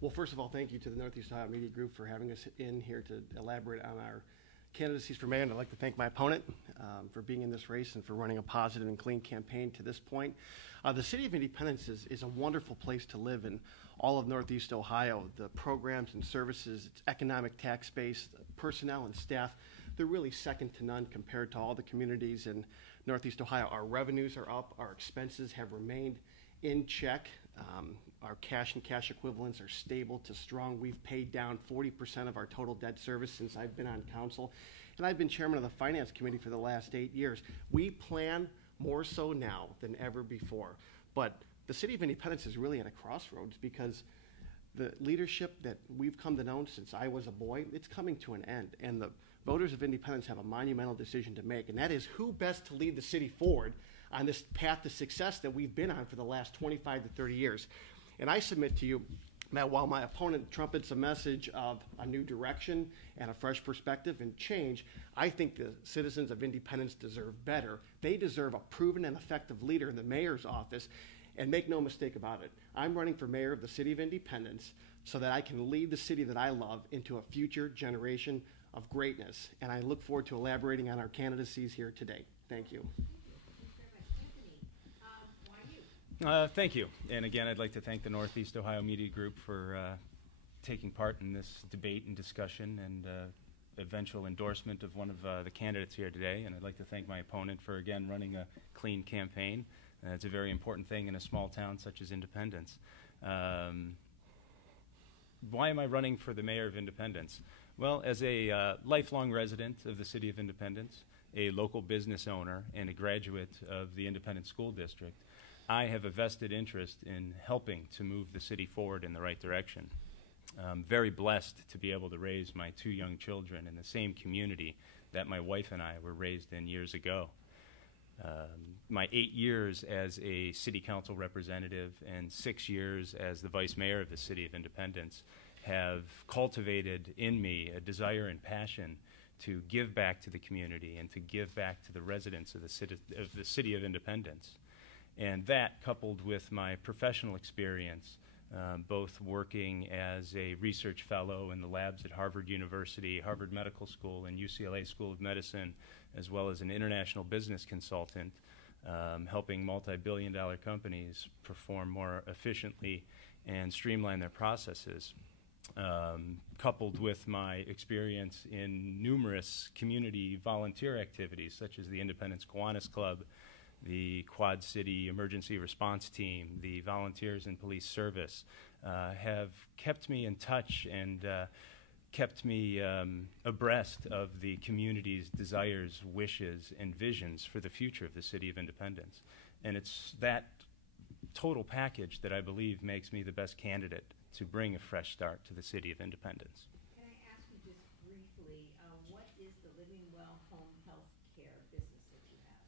Well, first of all, thank you to the Northeast Ohio Media Group for having us in here to elaborate on our candidacies for mayor. And I'd like to thank my opponent for being in this race and for running a positive and clean campaign to this point. The City of Independence is a wonderful place to live in all of Northeast Ohio. The programs and services, its economic tax base, the personnel and staff, they're really second to none compared to all the communities in Northeast Ohio. Our revenues are up, our expenses have remained in check. Our cash and cash equivalents are stable to strong. We've paid down 40% of our total debt service since I've been on council, and I've been chairman of the Finance Committee for the last 8 years. We plan more so now than ever before, but the City of Independence is really at a crossroads because the leadership that we've come to know since I was a boy, it's coming to an end, and the voters of Independence have a monumental decision to make, and that is who best to lead the city forward on this path to success that we've been on for the last 25 to 30 years. And I submit to you that while my opponent trumpets a message of a new direction and a fresh perspective and change, I think the citizens of Independence deserve better. They deserve a proven and effective leader in the mayor's office. And make no mistake about it, I'm running for mayor of the City of Independence so that I can lead the city that I love into a future generation of greatness. And I look forward to elaborating on our candidacies here today. Thank you. Thank you. And again, I'd like to thank the Northeast Ohio Media Group for taking part in this debate and discussion and eventual endorsement of one of the candidates here today. And I'd like to thank my opponent for, again, running a clean campaign. It's a very important thing in a small town such as Independence. Why am I running for the mayor of Independence? Well, as a lifelong resident of the City of Independence, a local business owner, and a graduate of the Independence School District, I have a vested interest in helping to move the city forward in the right direction. I'm very blessed to be able to raise my 2 young children in the same community that my wife and I were raised in years ago. My 8 years as a city council representative and 6 years as the vice mayor of the City of Independence have cultivated in me a desire and passion to give back to the community and to give back to the residents of the City of Independence. And that, coupled with my professional experience, both working as a research fellow in the labs at Harvard University, Harvard Medical School, and UCLA School of Medicine, as well as an international business consultant, helping multi-billion-dollar companies perform more efficiently and streamline their processes, coupled with my experience in numerous community volunteer activities, such as the Independence Kiwanis Club, the Quad City Emergency Response Team, the Volunteers in Police Service, have kept me in touch and kept me abreast of the community's desires, wishes, and visions for the future of the City of Independence. And it's that total package that I believe makes me the best candidate to bring a fresh start to the City of Independence. Can I ask you just briefly, what is the Living Well Home Health Care business that you have?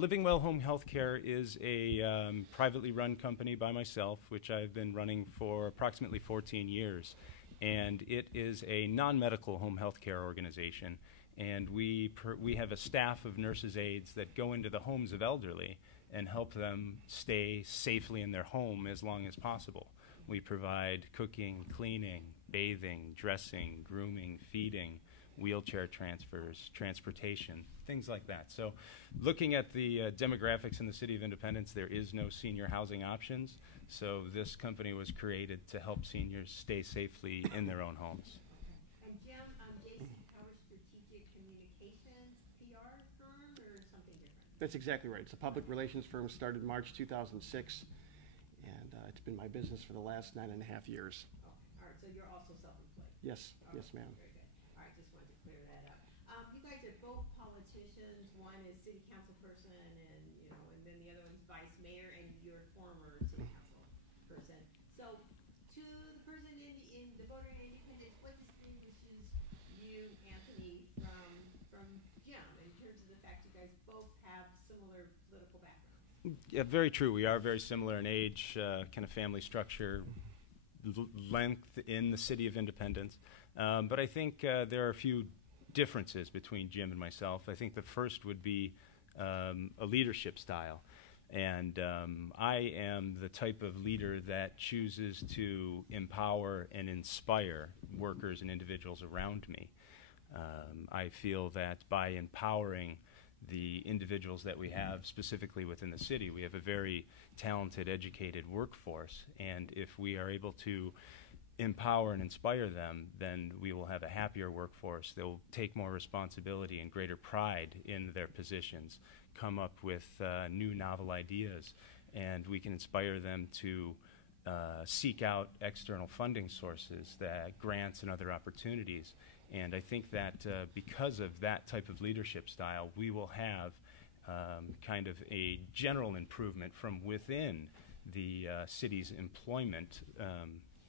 Living Well Home Healthcare is a privately run company by myself, which I've been running for approximately 14 years. And it is a non-medical home health care organization. And we have a staff of nurses' aides that go into the homes of elderly and help them stay safely in their home as long as possible. We provide cooking, cleaning, bathing, dressing, grooming, feeding, wheelchair transfers, transportation, things like that. So looking at the demographics in the City of Independence, there is no senior housing options. So this company was created to help seniors stay safely in their own homes. And Jim, JC Power Strategic Communications, PR firm or something different? That's exactly right. It's a public relations firm, started March 2006, and it's been my business for the last 9.5 years. Oh, all right, so you're also self-employed? Yes, Oh, yes, ma'am. Very good. All right, just wanted to clear that up. You guys are both politicians. One is city council person, and and then the other one's vice mayor, and you're former city council person. So, to the person in the voter in Independence, what distinguishes you, Anthony, from Jim in terms of the fact you guys both have similar political backgrounds? Yeah, very true. We are very similar in age, kind of family structure, length in the City of Independence. But I think there are a few differences between Jim and myself. I think the first would be a leadership style. And I am the type of leader that chooses to empower and inspire workers and individuals around me. I feel that by empowering the individuals that we have specifically within the city, we have a very talented, educated workforce, and if we are able to empower and inspire them, then we will have a happier workforce. They'll take more responsibility and greater pride in their positions, come up with new novel ideas, and we can inspire them to seek out external funding sources, that grants and other opportunities. And I think that because of that type of leadership style, we will have kind of a general improvement from within the city's employment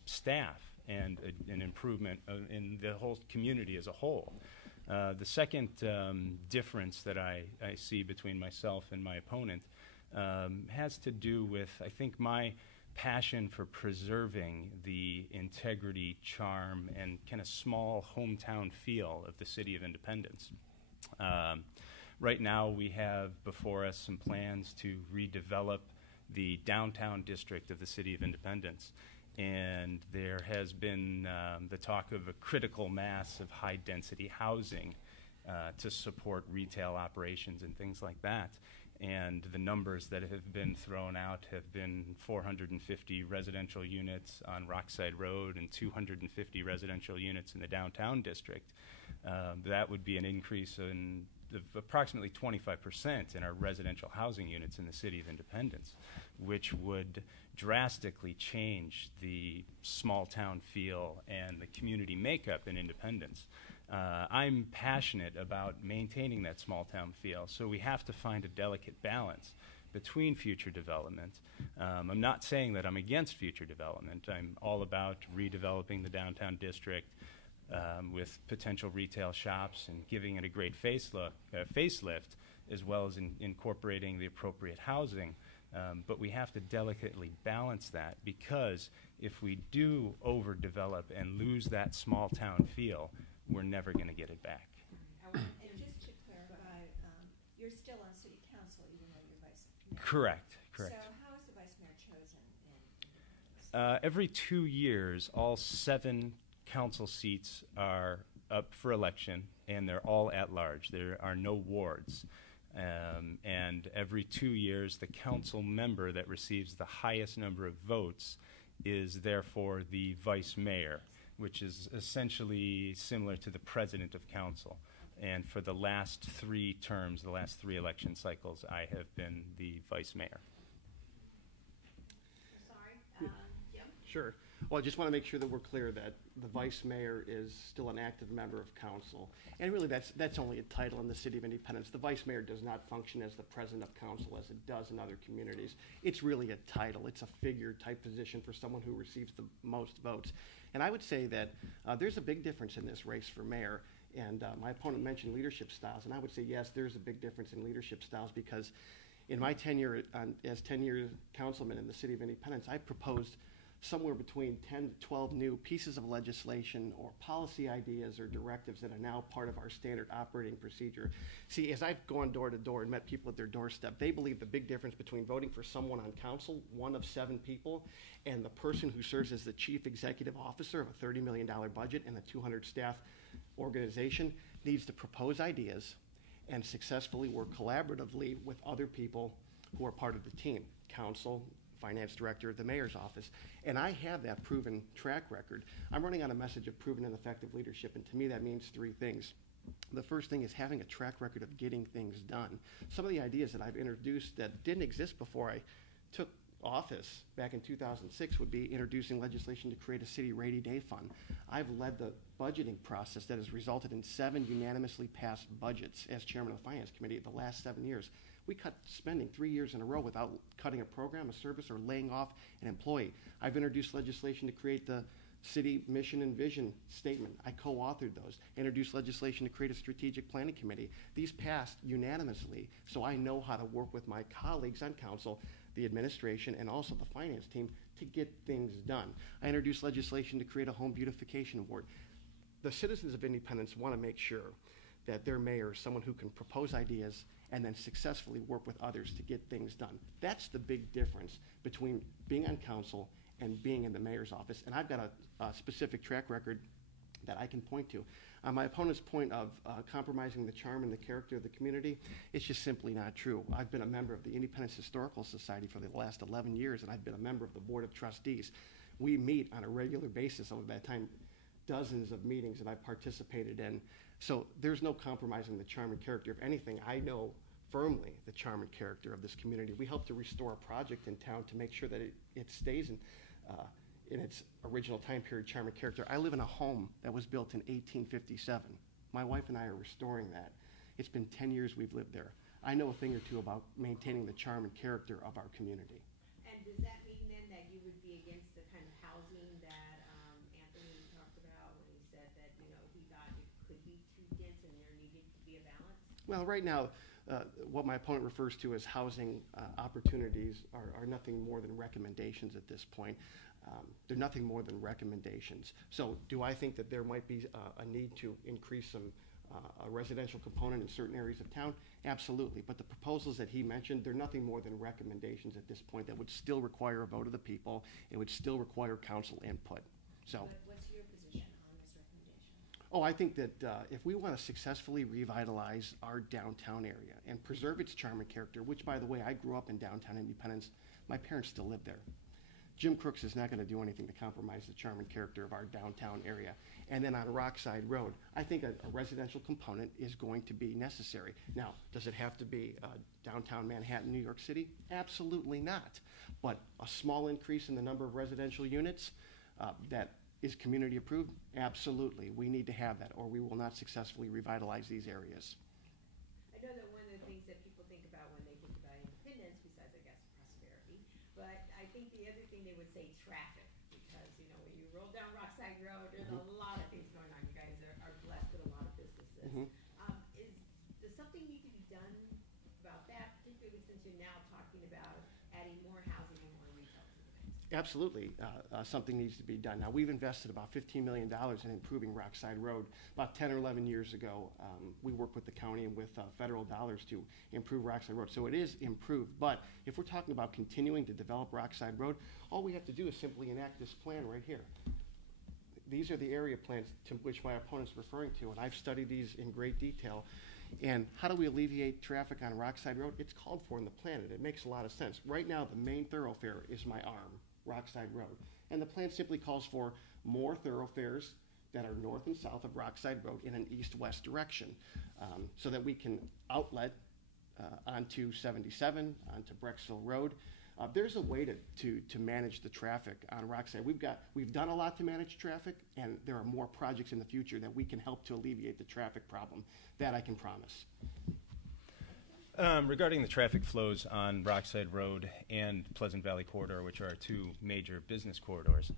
staff and an improvement in the whole community as a whole. The second difference that I see between myself and my opponent has to do with, I think, my passion for preserving the integrity, charm, and kind of small hometown feel of the City of Independence. Right now we have before us some plans to redevelop the downtown district of the City of Independence. And there has been the talk of a critical mass of high-density housing to support retail operations and things like that. And the numbers that have been thrown out have been 450 residential units on Rockside Road and 250 residential units in the downtown district. That would be an increase of approximately 25% in our residential housing units in the City of Independence, which would drastically change the small town feel and the community makeup in Independence. I'm passionate about maintaining that small town feel, so we have to find a delicate balance between future development. I'm not saying that I'm against future development. I'm all about redeveloping the downtown district with potential retail shops and giving it a great facelift, as well as incorporating the appropriate housing. But we have to delicately balance that, because if we do overdevelop and lose that small town feel, we're never going to get it back. And just to clarify, you're still on city council even though you're vice mayor? Correct. So how is the vice mayor chosen? Every 2 years, all 7 council seats are up for election, and they're all at large. There are no wards. And every 2 years, the council member that receives the highest number of votes is therefore the vice mayor, which is essentially similar to the president of council. And for the last 3 terms, the last 3 election cycles, I have been the vice mayor. Sorry, Jim? Sure. Well, I just want to make sure that we're clear that the vice mayor is still an active member of council. And really that's only a title in the City of Independence. The vice mayor does not function as the president of council as it does in other communities. It's really a title. It's a figure type position for someone who receives the most votes. And I would say that there's a big difference in this race for mayor. And my opponent mentioned leadership styles. And I would say, yes, there's a big difference in leadership styles, because in my tenure as 10-year councilman in the City of Independence, I proposed somewhere between 10 to 12 new pieces of legislation or policy ideas or directives that are now part of our standard operating procedure. See, as I've gone door to door and met people at their doorstep, they believe the big difference between voting for someone on council, one of 7 people, and the person who serves as the chief executive officer of a $30 million budget and a 200 staff organization needs to propose ideas and successfully work collaboratively with other people who are part of the team, council, finance director, the mayor's office. And I have that proven track record. I'm running on a message of proven and effective leadership, and to me that means 3 things. The first thing is having a track record of getting things done. Some of the ideas that I've introduced that didn't exist before I took office back in 2006 would be introducing legislation to create a city rainy day fund. I've led the budgeting process that has resulted in 7 unanimously passed budgets as chairman of the finance committee the last 7 years. We cut spending 3 years in a row without cutting a program, a service, or laying off an employee. I've introduced legislation to create the city mission and vision statement. I co-authored those. Introduced legislation to create a strategic planning committee. These passed unanimously, so I know how to work with my colleagues on council, the administration, and also the finance team to get things done. I introduced legislation to create a home beautification board. The citizens of Independence want to make sure that their mayor is someone who can propose ideas and then successfully work with others to get things done. That's the big difference between being on council and being in the mayor's office. And I've got a specific track record that I can point to. On my opponent's point of compromising the charm and the character of the community, it's just simply not true. I've been a member of the Independence Historical Society for the last 11 years, and I've been a member of the Board of Trustees. We meet on a regular basis over that time, dozens of meetings that I've participated in. So there's no compromising the charm and character. If anything, I know firmly the charm and character of this community. We help to restore a project in town to make sure that it stays in its original time period charm and character. I live in a home that was built in 1857. My wife and I are restoring that. It's been 10 years we've lived there. I know a thing or two about maintaining the charm and character of our community. And does that mean then that you would be against the kind of housing that Anthony talked about when he said that, you know, he thought it could be too dense and there needed to be a balance? Well, right now, what my opponent refers to as housing opportunities are nothing more than recommendations at this point. They're nothing more than recommendations. So do I think that there might be a need to increase a residential component in certain areas of town? Absolutely. But the proposals that he mentioned, they're nothing more than recommendations at this point that would still require a vote of the people. It would still require council input. So. What's your position on this recommendation? Oh, I think that if we want to successfully revitalize our downtown area and preserve its charm and character, which, by the way, I grew up in downtown Independence, my parents still live there. Jim Crooks is not going to do anything to compromise the charm and character of our downtown area. And then on Rockside Road, I think a residential component is going to be necessary. Now, does it have to be downtown Manhattan, New York City? Absolutely not. But a small increase in the number of residential units that is community approved? Absolutely. We need to have that, or we will not successfully revitalize these areas. I know that one of the things that people think about when they think about independence, besides, I guess, prosperity, but I think the other thing they would say traffic, because, you know, when you roll down Rockside Road, there's a lot of things going on. You guys are blessed with a lot of businesses. Does something need to be done about that, particularly since you're now talking about adding more housing and more retail to the mix? Absolutely, something needs to be done. Now, we've invested about $15 million in improving Rockside Road. About 10 or 11 years ago, we worked with the county and with federal dollars to improve Rockside Road. So it is improved. But if we're talking about continuing to develop Rockside Road, all we have to do is simply enact this plan right here. These are the area plans to which my opponent's referring to, and I've studied these in great detail. And how do we alleviate traffic on Rockside Road? It's called for in the plan, and it makes a lot of sense. Right now, the main thoroughfare is my arm, Rockside Road. And the plan simply calls for more thoroughfares that are north and south of Rockside Road in an east-west direction so that we can outlet onto 77, onto Brecksville Road. There's a way to manage the traffic on Rockside. We've done a lot to manage traffic, and there are more projects in the future that we can help to alleviate the traffic problem. That I can promise. Regarding the traffic flows on Rockside Road and Pleasant Valley Corridor, which are our two major business corridors.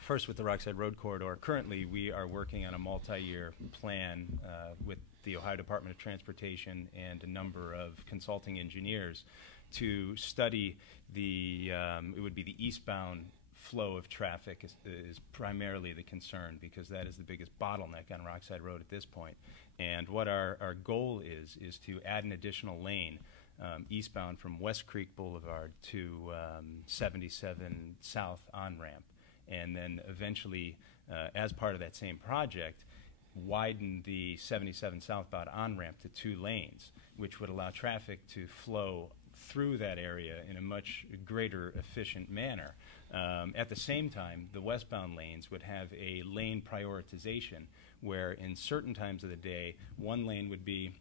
First, with the Rockside Road corridor, currently we are working on a multi-year plan with the Ohio Department of Transportation and a number of consulting engineers to study it would be the eastbound flow of traffic is primarily the concern, because that is the biggest bottleneck on Rockside Road at this point. And what our goal is to add an additional lane eastbound from West Creek Boulevard to 77 South on-ramp, and then eventually, as part of that same project, widen the 77 southbound on-ramp to 2 lanes, which would allow traffic to flow through that area in a much greater efficient manner. At the same time, the westbound lanes would have a lane prioritization where in certain times of the day, one lane would be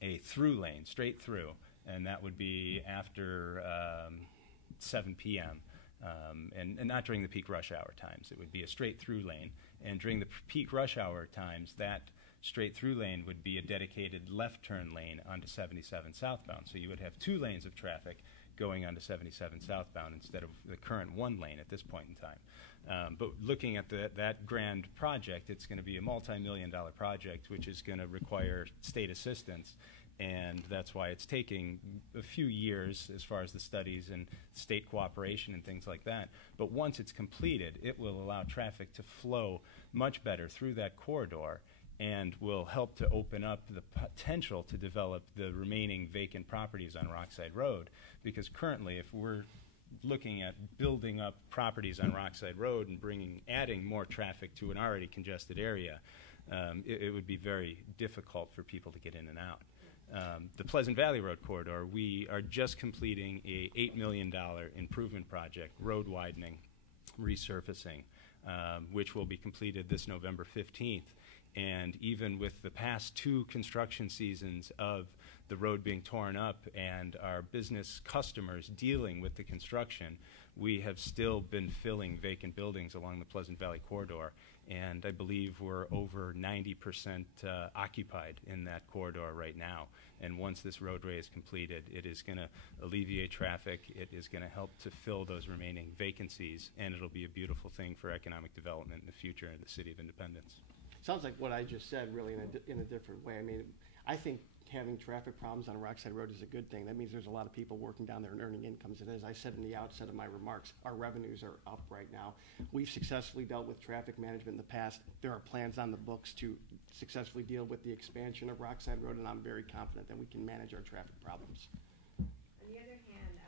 a through lane, straight through, and that would be after 7 p.m. And not during the peak rush hour times. It would be a straight through lane, and during the peak rush hour times, that straight through lane would be a dedicated left turn lane onto 77 southbound. So you would have 2 lanes of traffic going onto 77 southbound instead of the current 1 lane at this point in time. But looking at that grand project, it's going to be a multi-million-dollar project, which is going to require state assistance, and that's why it's taking a few years as far as the studies and state cooperation and things like that. But once it's completed, it will allow traffic to flow much better through that corridor and will help to open up the potential to develop the remaining vacant properties on Rockside Road. Because currently, if we're looking at building up properties on Rockside Road and adding more traffic to an already congested area, it would be very difficult for people to get in and out. The Pleasant Valley Road corridor, we are just completing a $8 million improvement project, road widening, resurfacing, which will be completed this November 15th. And even with the past 2 construction seasons of the road being torn up and our business customers dealing with the construction, we have still been filling vacant buildings along the Pleasant Valley corridor. And I believe we're over 90% occupied in that corridor right now. And once this roadway is completed, it is going to alleviate traffic. It is going to help to fill those remaining vacancies, and it'll be a beautiful thing for economic development in the future in the City of Independence. Sounds like what I just said, really, in a different way. I mean, I think having traffic problems on a Rockside Road is a good thing. That means there's a lot of people working down there and earning incomes. And as I said in the outset of my remarks, our revenues are up right now. We've successfully dealt with traffic management in the past. There are plans on the books to successfully deal with the expansion of Rockside Road, and I'm very confident that we can manage our traffic problems. On the other hand,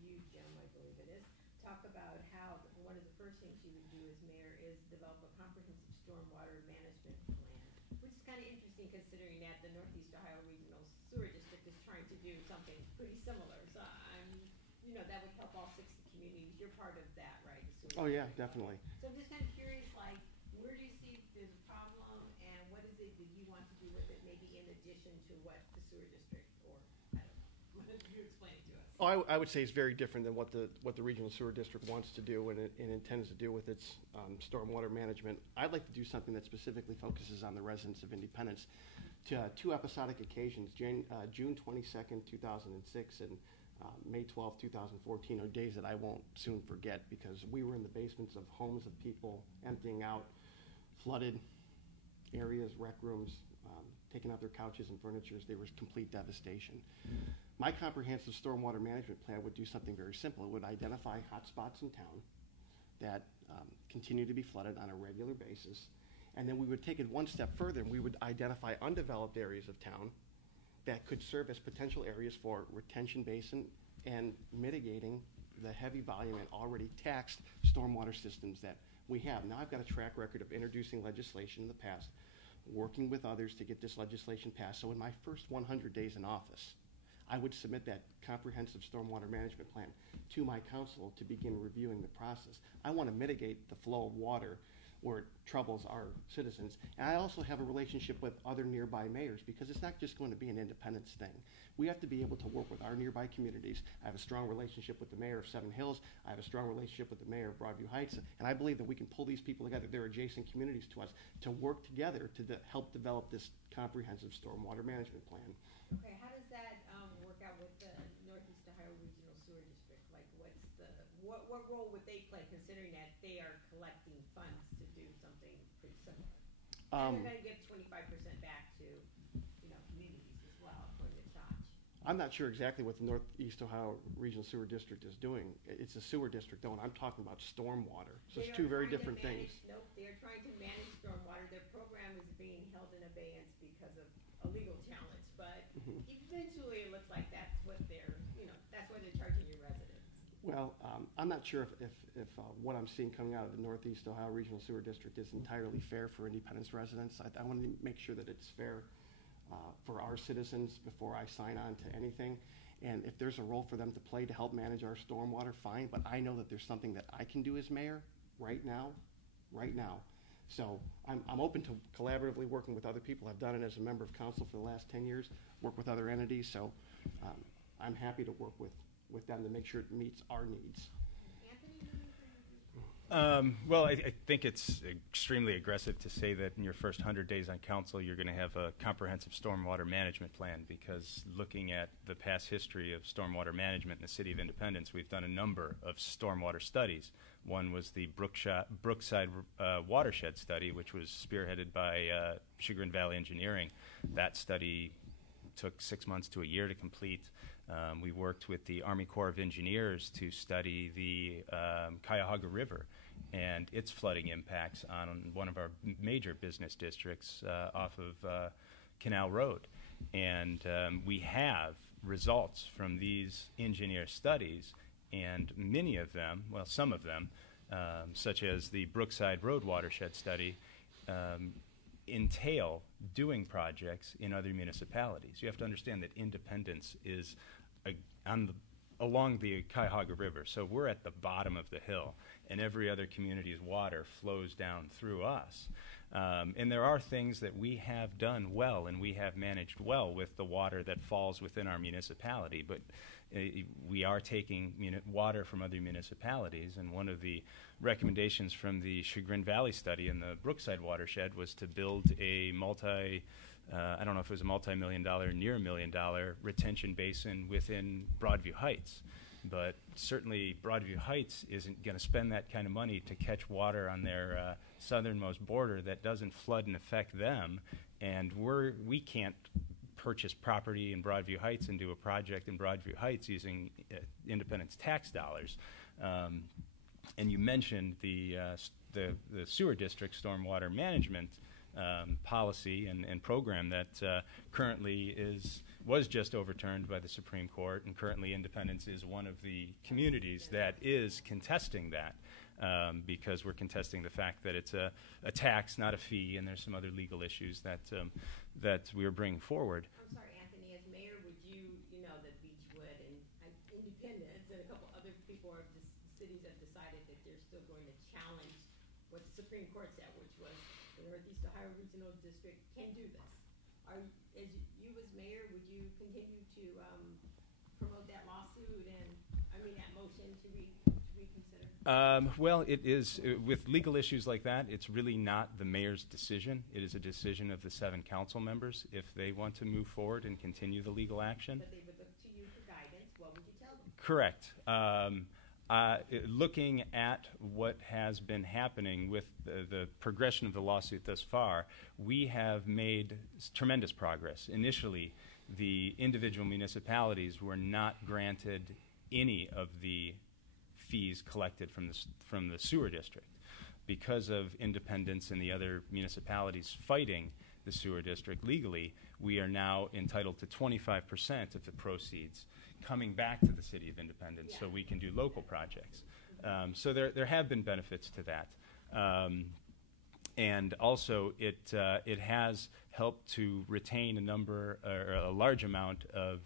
you, Jim, I believe it is, talk about how one of the first things you would do as mayor is develop a comprehensive stormwater management plan, which is kind of interesting considering that the Northeast Ohio Regional Sewer District is trying to do something pretty similar. So that would help all 60 communities. You're part of that, right? The sewer Oh, yeah, district. definitely. So I'm just kind of curious, like, where do you see there's a problem, and what is it that you want to do with it, maybe in addition to what the sewer district, or I don't know, what did you explain it to us? Oh, I would say it's very different than what the regional sewer district wants to do and intends to do with its stormwater management. I'd like to do something that specifically focuses on the residents of Independence. To 2 episodic occasions, June 22nd, 2006, and May 12th, 2014 are days that I won't soon forget, because we were in the basements of homes of people emptying out flooded areas, rec rooms, taking out their couches and furnitures. There was complete devastation. My comprehensive stormwater management plan would do something very simple. It would identify hot spots in town that continue to be flooded on a regular basis, and then we would take it one step further, and we would identify undeveloped areas of town that could serve as potential areas for retention basin and mitigating the heavy volume and already taxed stormwater systems that we have. Now I've got a track record of introducing legislation in the past, working with others to get this legislation passed. So in my first 100 days in office, I would submit that comprehensive stormwater management plan to my council to begin reviewing the process. I want to mitigate the flow of water where it troubles our citizens. And I also have a relationship with other nearby mayors, because it's not just going to be an Independence thing. We have to be able to work with our nearby communities. I have a strong relationship with the mayor of Seven Hills. I have a strong relationship with the mayor of Broadview Heights. And I believe that we can pull these people together. They're adjacent communities to us, to work together to help develop this comprehensive stormwater management plan. Okay, how does that work out with the Northeast Ohio Regional Sewer District? Like, what role would they play, considering that they are collecting funds to do something pretty similar? And they're going to give 25% back to, communities as well, according to Dodge. I'm not sure exactly what the Northeast Ohio Regional Sewer District is doing. It's a sewer district, though, and I'm talking about stormwater. So it's 2 very different things. Nope, they're trying to manage stormwater. Their program is being held in abeyance because of a legal challenge, but eventually it looks like that's what that's what they're charging your residents. Well, I'm not sure if what I'm seeing coming out of the Northeast Ohio Regional Sewer District is entirely fair for Independence residents. I want to make sure that it's fair for our citizens before I sign on to anything. And if there's a role for them to play to help manage our stormwater, fine. But I know that there's something that I can do as mayor right now. So I'm open to collaboratively working with other people. I've done it as a member of council for the last 10 years, work with other entities. So I'm happy to work with them to make sure it meets our needs. Well, I think it's extremely aggressive to say that in your first 100 days on council, you're going to have a comprehensive stormwater management plan, because looking at the past history of stormwater management in the City of Independence, we've done a number of stormwater studies. One was the Brookside watershed study, which was spearheaded by Chagrin Valley Engineering. That study took 6 months to a year to complete. We worked with the Army Corps of Engineers to study the Cuyahoga River and its flooding impacts on one of our major business districts off of Canal Road. And we have results from these engineer studies, and many of them, well, some of them, such as the Brookside Road watershed study, entail doing projects in other municipalities. You have to understand that Independence is along the Cuyahoga River, so we're at the bottom of the hill, and every other community's water flows down through us. And there are things that we have done well and we have managed well with the water that falls within our municipality, but we are taking water from other municipalities, and one of the recommendations from the Chagrin Valley study in the Brookside watershed was to build a I don't know if it was a multi-million-dollar, near $1 million retention basin within Broadview Heights. But certainly Broadview Heights isn't going to spend that kind of money to catch water on their southernmost border that doesn't flood and affect them. And we can't purchase property in Broadview Heights and do a project in Broadview Heights using Independence tax dollars. And you mentioned the sewer district stormwater management policy and program that currently was just overturned by the Supreme Court, and currently Independence is one of the communities that is contesting that because we're contesting the fact that it's a tax, not a fee, and there's some other legal issues that we are bringing forward. I'm sorry, Anthony, as mayor, would you know that Beechwood and Independence and a couple other people or cities have decided that they're still going to challenge what the Supreme Court said, which was the Northeast Ohio Regional District can do this. As mayor, would you continue to promote that lawsuit and, that motion to reconsider? Well, it is, with legal issues like that, it's really not the mayor's decision. It is a decision of the 7 council members if they want to move forward and continue the legal action. But they would look to you for guidance. What would you tell them? Correct. Looking at what has been happening with the progression of the lawsuit thus far, we have made tremendous progress. Initially, the individual municipalities were not granted any of the fees collected from the sewer district. Because of Independence and the other municipalities fighting the sewer district legally, we are now entitled to 25% of the proceeds coming back to the City of Independence, so we can do local projects. So there have been benefits to that. And also it has helped to retain a large amount of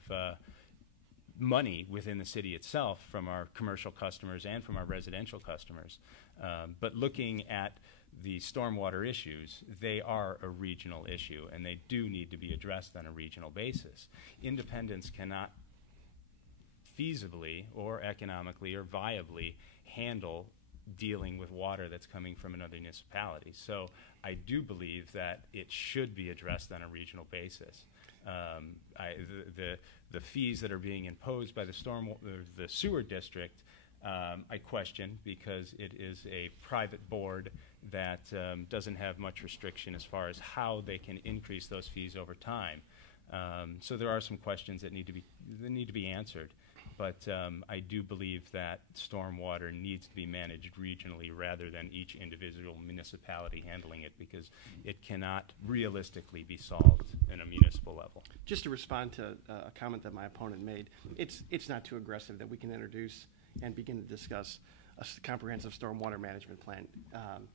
money within the city itself from our commercial customers and from our residential customers. But looking at the stormwater issues, they are a regional issue, and they do need to be addressed on a regional basis. Independence cannot feasibly or economically or viably handle dealing with water that's coming from another municipality. So I do believe that it should be addressed on a regional basis. The fees that are being imposed by the sewer district, I question, because it is a private board that doesn't have much restriction as far as how they can increase those fees over time. So there are some questions that need to be answered. But I do believe that stormwater needs to be managed regionally rather than each individual municipality handling it, because it cannot realistically be solved in a municipal level. Just to respond to a comment that my opponent made, it's not too aggressive that we can introduce and begin to discuss a comprehensive stormwater management plan.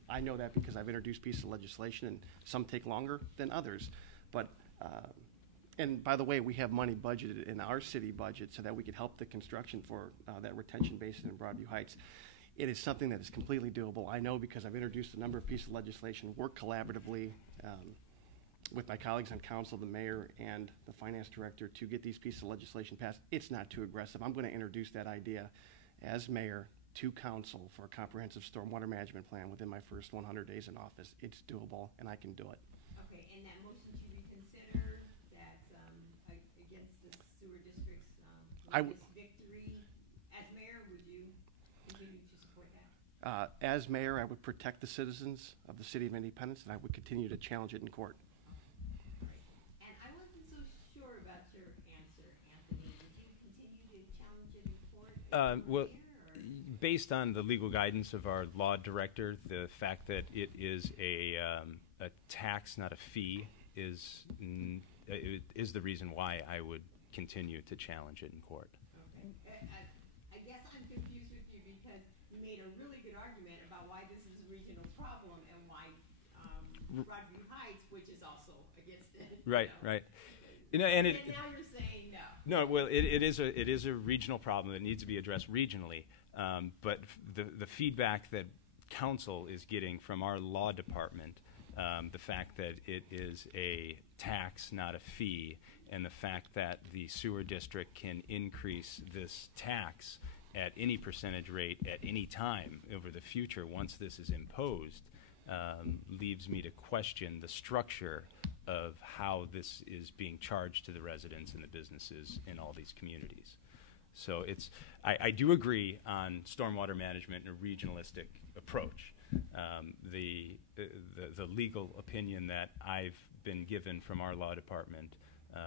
I know that because I've introduced pieces of legislation, and some take longer than others. But and by the way, we have money budgeted in our city budget so that we can help the construction for that retention basin in Broadview Heights. It is something that is completely doable. I know because I've introduced a number of pieces of legislation, worked collaboratively with my colleagues on council, the mayor, and the finance director to get these pieces of legislation passed. It's not too aggressive. I'm going to introduce that idea as mayor to council for a comprehensive stormwater management plan within my first 100 days in office. It's doable, and I can do it. Okay, and that motion to reconsider against the sewer district's victory, as mayor, would you continue to support that? As mayor, I would protect the citizens of the City of Independence, and I would continue to challenge it in court. Right. And I wasn't so sure about your answer, Anthony. Would you continue to challenge it in court? Well, Based on the legal guidance of our law director, the fact that it is a tax, not a fee, is the reason why I would continue to challenge it in court. Okay. I guess I'm confused with you because you made a really good argument about why this is a regional problem and why Broadview Heights, which is also against it. Right, you know. right. You know, and Now you're saying no. No, well, it is a regional problem that needs to be addressed regionally. But the feedback that council is getting from our law department, the fact that it is a tax, not a fee, and the fact that the sewer district can increase this tax at any percentage rate at any time over the future once this is imposed, leaves me to question the structure of how this is being charged to the residents and the businesses in all these communities. So I do agree on stormwater management and a regionalistic approach. The legal opinion that I've been given from our law department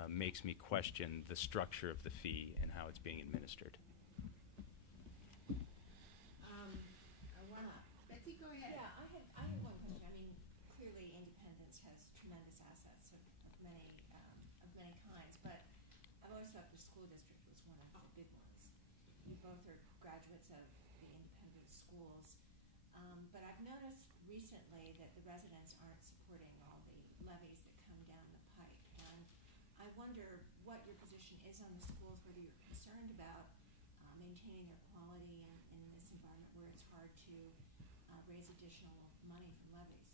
makes me question the structure of the fee and how it's being administered. Betsy, go ahead. Yeah, I have one question. I mean, clearly Independence has tremendous assets of many kinds, but I've always thought the school district was one of the big ones. You both are graduates of the Independence schools, but I've noticed recently that the residents aren't supporting all the levies that come down the pike, and I wonder what your position is on the schools, whether you're concerned about maintaining their quality in this environment where it's hard to raise additional money from levies.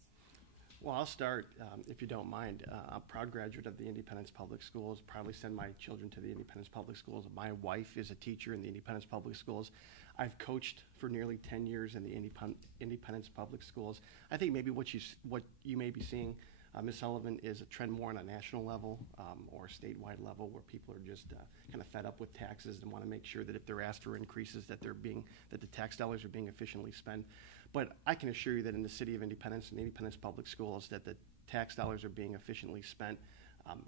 Well, I'll start, if you don't mind. I'm a proud graduate of the Independence Public Schools, proudly send my children to the Independence Public Schools. My wife is a teacher in the Independence Public Schools. I've coached for nearly 10 years in the Independence Public Schools. I think maybe what you may be seeing, Ms. Sullivan, is a trend more on a national level or a statewide level where people are just kind of fed up with taxes and want to make sure that if they're asked for increases that the tax dollars are being efficiently spent. But I can assure you that in the city of Independence and Independence Public Schools that the tax dollars are being efficiently spent,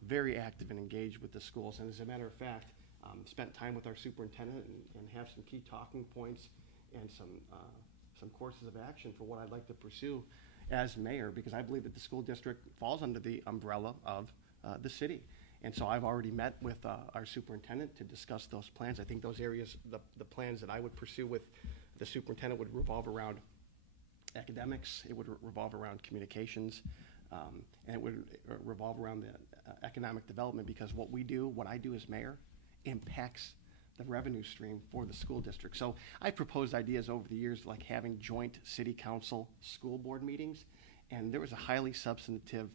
very active and engaged with the schools. And as a matter of fact, spent time with our superintendent and have some key talking points and some courses of action for what I'd like to pursue as mayor, because I believe that the school district falls under the umbrella of the city. And so I've already met with our superintendent to discuss those plans. I think those areas, the plans that I would pursue with the superintendent would revolve around academics, it would revolve around communications, and it would revolve around the economic development, because what I do as mayor impacts the revenue stream for the school district. So I proposed ideas over the years like having joint city council school board meetings, and there was a highly substantive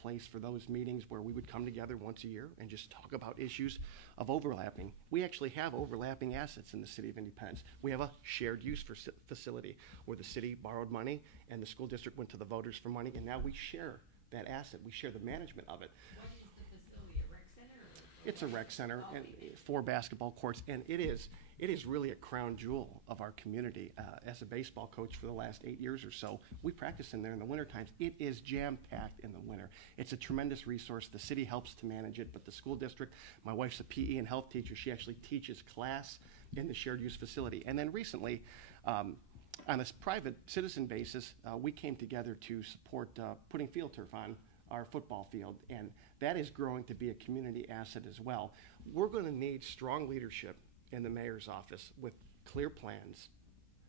place for those meetings where we would come together once a year and just talk about issues of overlapping. We actually have overlapping assets in the city of Independence. We have a shared use facility where the city borrowed money and the school district went to the voters for money, and now we share that asset. We share the management of it. What is the facility, a rec center? It's a rec center and 4 basketball courts, and it is really a crown jewel of our community. As a baseball coach for the last 8 years or so, we practice in there in the winter times. It is jam-packed in the winter. It's a tremendous resource. The city helps to manage it, but the school district, my wife's a PE and health teacher. She actually teaches class in the shared use facility. And then recently, on a private citizen basis, we came together to support putting field turf on our football field, and that is growing to be a community asset as well. We're going to need strong leadership in the mayor's office with clear plans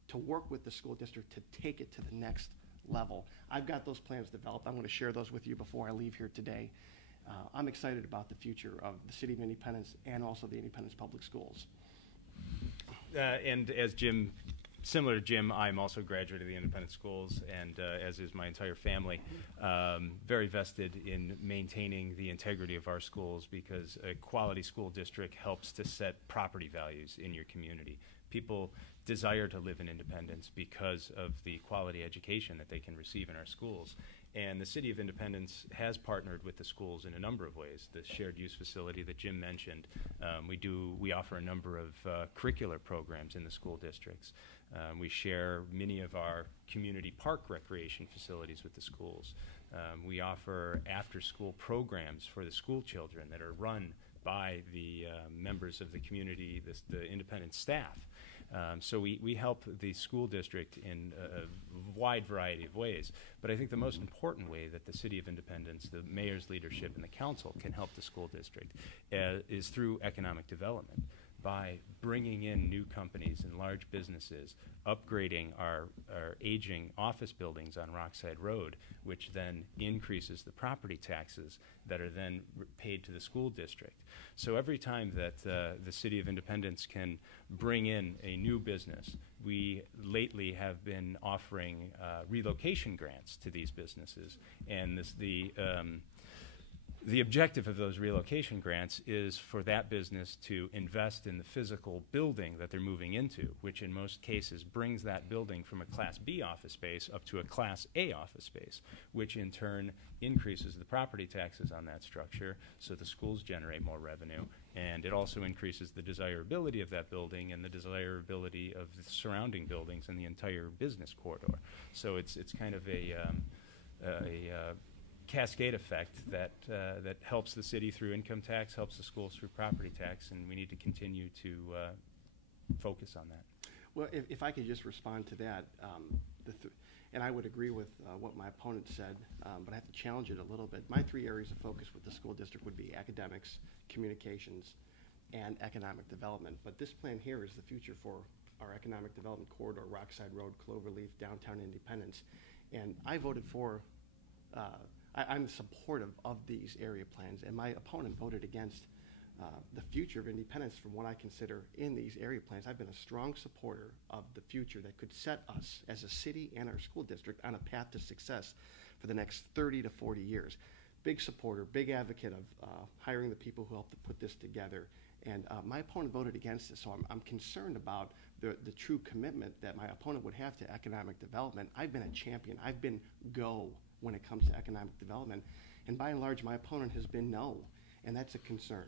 to work with the school district to take it to the next level. I've got those plans developed. I'm going to share those with you before I leave here today. I'm excited about the future of the city of Independence and also the Independence Public Schools. And as Jim, similar to Jim, I'm also a graduate of the Independent Schools, and as is my entire family, very vested in maintaining the integrity of our schools, because a quality school district helps to set property values in your community. People desire to live in Independence because of the quality education that they can receive in our schools. And the City of Independence has partnered with the schools in a number of ways. The shared use facility that Jim mentioned, we offer a number of curricular programs in the school districts. We share many of our community park recreation facilities with the schools. We offer after-school programs for the school children that are run by the members of the community, the Independence staff. So we help the school district in a wide variety of ways. But I think the most important way that the City of Independence, the mayor's leadership, and the council can help the school district is through economic development, by bringing in new companies and large businesses, upgrading our aging office buildings on Rockside Road, which then increases the property taxes that are then paid to the school district. So every time that the City of Independence can bring in a new business, we lately have been offering relocation grants to these businesses, and the objective of those relocation grants is for that business to invest in the physical building that they're moving into, which in most cases brings that building from a Class B office space up to a Class A office space, which in turn increases the property taxes on that structure, so the schools generate more revenue, and it also increases the desirability of that building and the desirability of the surrounding buildings and the entire business corridor. So it's kind of a cascade effect that helps the city through income tax, helps the schools through property tax, and we need to continue to focus on that. Well, if I could just respond to that, and I would agree with what my opponent said, but I have to challenge it a little bit. My 3 areas of focus with the school district would be academics, communications, and economic development. But this plan here is the future for our economic development corridor, Rockside Road, Cloverleaf, downtown Independence. And I voted for I'm supportive of these area plans, and my opponent voted against the future of Independence from what I consider in these area plans. I've been a strong supporter of the future that could set us as a city and our school district on a path to success for the next 30 to 40 years. Big supporter, big advocate of hiring the people who helped to put this together. And my opponent voted against it, so I'm concerned about the true commitment that my opponent would have to economic development. I've been a champion. I've been go when it comes to economic development. And by and large, my opponent has been no, and that's a concern.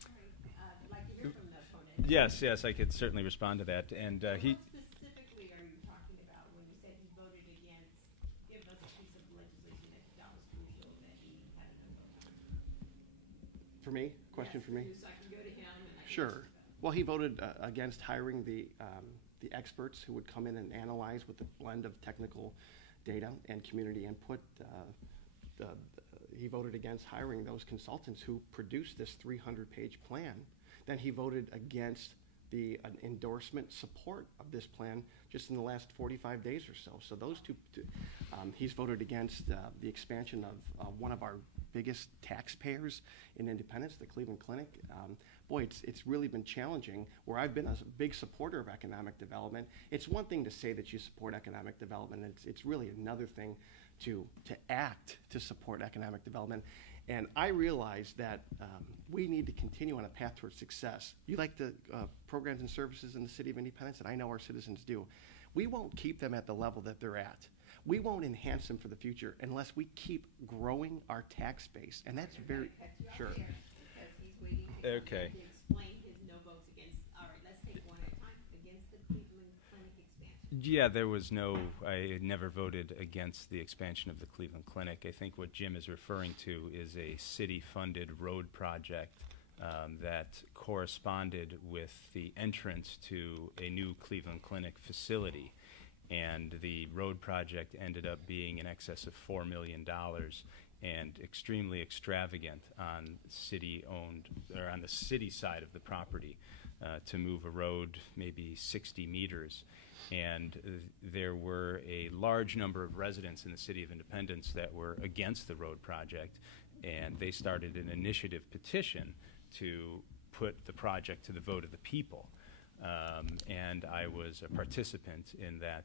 I'd like to hear from the opponent. Yes, I could certainly respond to that. And What specifically are you talking about when you said he voted against? Give us a piece of legislation that you thought was crucial that he had a no vote on. For me? Question for me? So I can go to him and I can Sure. Well, he voted against hiring the experts who would come in and analyze with a blend of technical data and community input. He voted against hiring those consultants who produced this 300-page plan. Then he voted against the endorsement support of this plan just in the last 45 days or so. So those two he's voted against the expansion of one of our biggest taxpayers in Independence, the Cleveland Clinic. Boy, it's really been challenging. Where I've been a big supporter of economic development, it's one thing to say that you support economic development. It's really another thing to act to support economic development. And I realize that we need to continue on a path towards success. You like the programs and services in the City of Independence, and I know our citizens do. We won't keep them at the level that they're at. We won't enhance them for the future unless we keep growing our tax base. And that's very sure. Because he's waiting to Okay. to explain his no votes against. All right, let's take one at a time. Against the Cleveland Clinic expansion. yeah, I never voted against the expansion of the Cleveland Clinic. I think what Jim is referring to is a city-funded road project that corresponded with the entrance to a new Cleveland Clinic facility. And the road project ended up being in excess of $4 million and extremely extravagant on city-owned, or on the city side of the property, to move a road maybe 60 meters. And there were a large number of residents in the City of Independence that were against the road project, and they started an initiative petition to put the project to the vote of the people. And I was a participant in that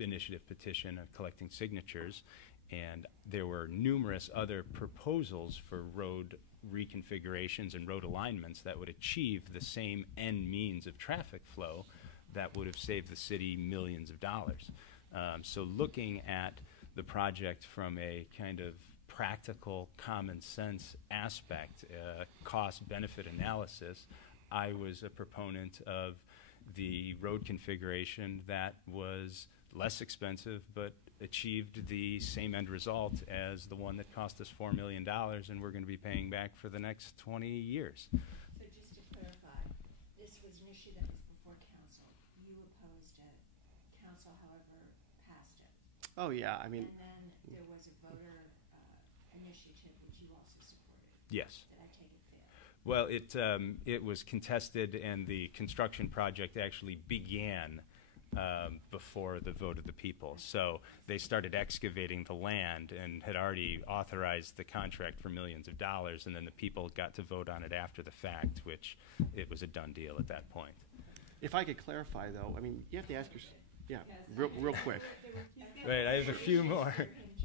initiative petition of collecting signatures, and there were numerous other proposals for road reconfigurations and road alignments that would achieve the same end means of traffic flow that would have saved the city millions of dollars. So looking at the project from a kind of practical, common sense aspect, cost-benefit analysis, I was a proponent of the road configuration that was less expensive but achieved the same end result as the one that cost us $4 million and we're going to be paying back for the next 20 years. So just to clarify, this was an issue that was before council, however, passed it. Oh, yeah, I mean, And then there was a voter initiative which you also supported. Yes. Did I take it fair? Well, it was contested, and the construction project actually began before the vote of the people. So they started excavating the land and had already authorized the contract for millions of dollars, and then the people got to vote on it after the fact, which it was a done deal at that point. if I could clarify, though, I mean, you have to ask yourself, yeah, real quick. Right, I have a few more.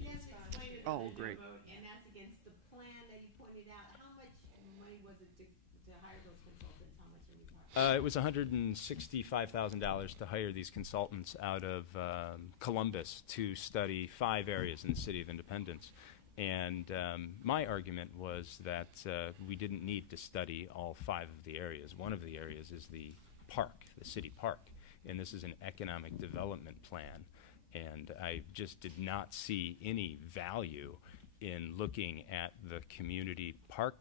Yes, explain it. Oh, great. And that's against the plan that you pointed out. How much money was it to hire those consultants? How much are we talking? It was $165,000 to hire these consultants out of Columbus to study 5 areas in the city of Independence. And my argument was that we didn't need to study all 5 of the areas. One of the areas is the park, the city park. And this is an economic development plan. And I just did not see any value in looking at the community park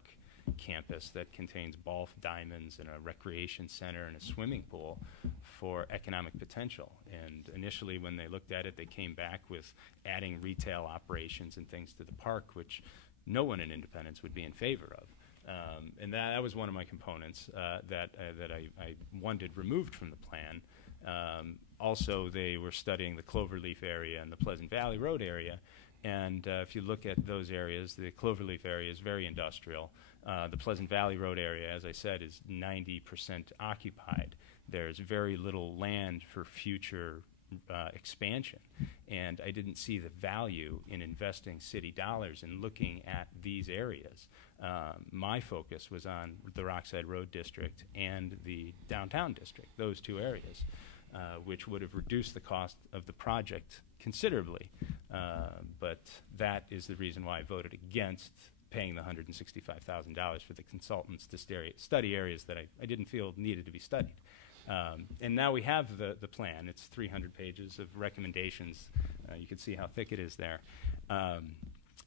campus that contains golf diamonds and a recreation center and a swimming pool for economic potential. And initially when they looked at it, they came back with adding retail operations and things to the park, which no one in Independence would be in favor of. And that was one of my components that I wanted removed from the plan. Also, they were studying the Cloverleaf area and the Pleasant Valley Road area. And if you look at those areas, the Cloverleaf area is very industrial. The Pleasant Valley Road area, as I said, is 90% occupied. There's very little land for future expansion. And I didn't see the value in investing city dollars in looking at these areas. My focus was on the Rockside Road District and the Downtown District, those 2 areas, which would have reduced the cost of the project considerably. But that is the reason why I voted against paying the $165,000 for the consultants to study areas that I didn't feel needed to be studied. And now we have the plan. It's 300 pages of recommendations. You can see how thick it is there.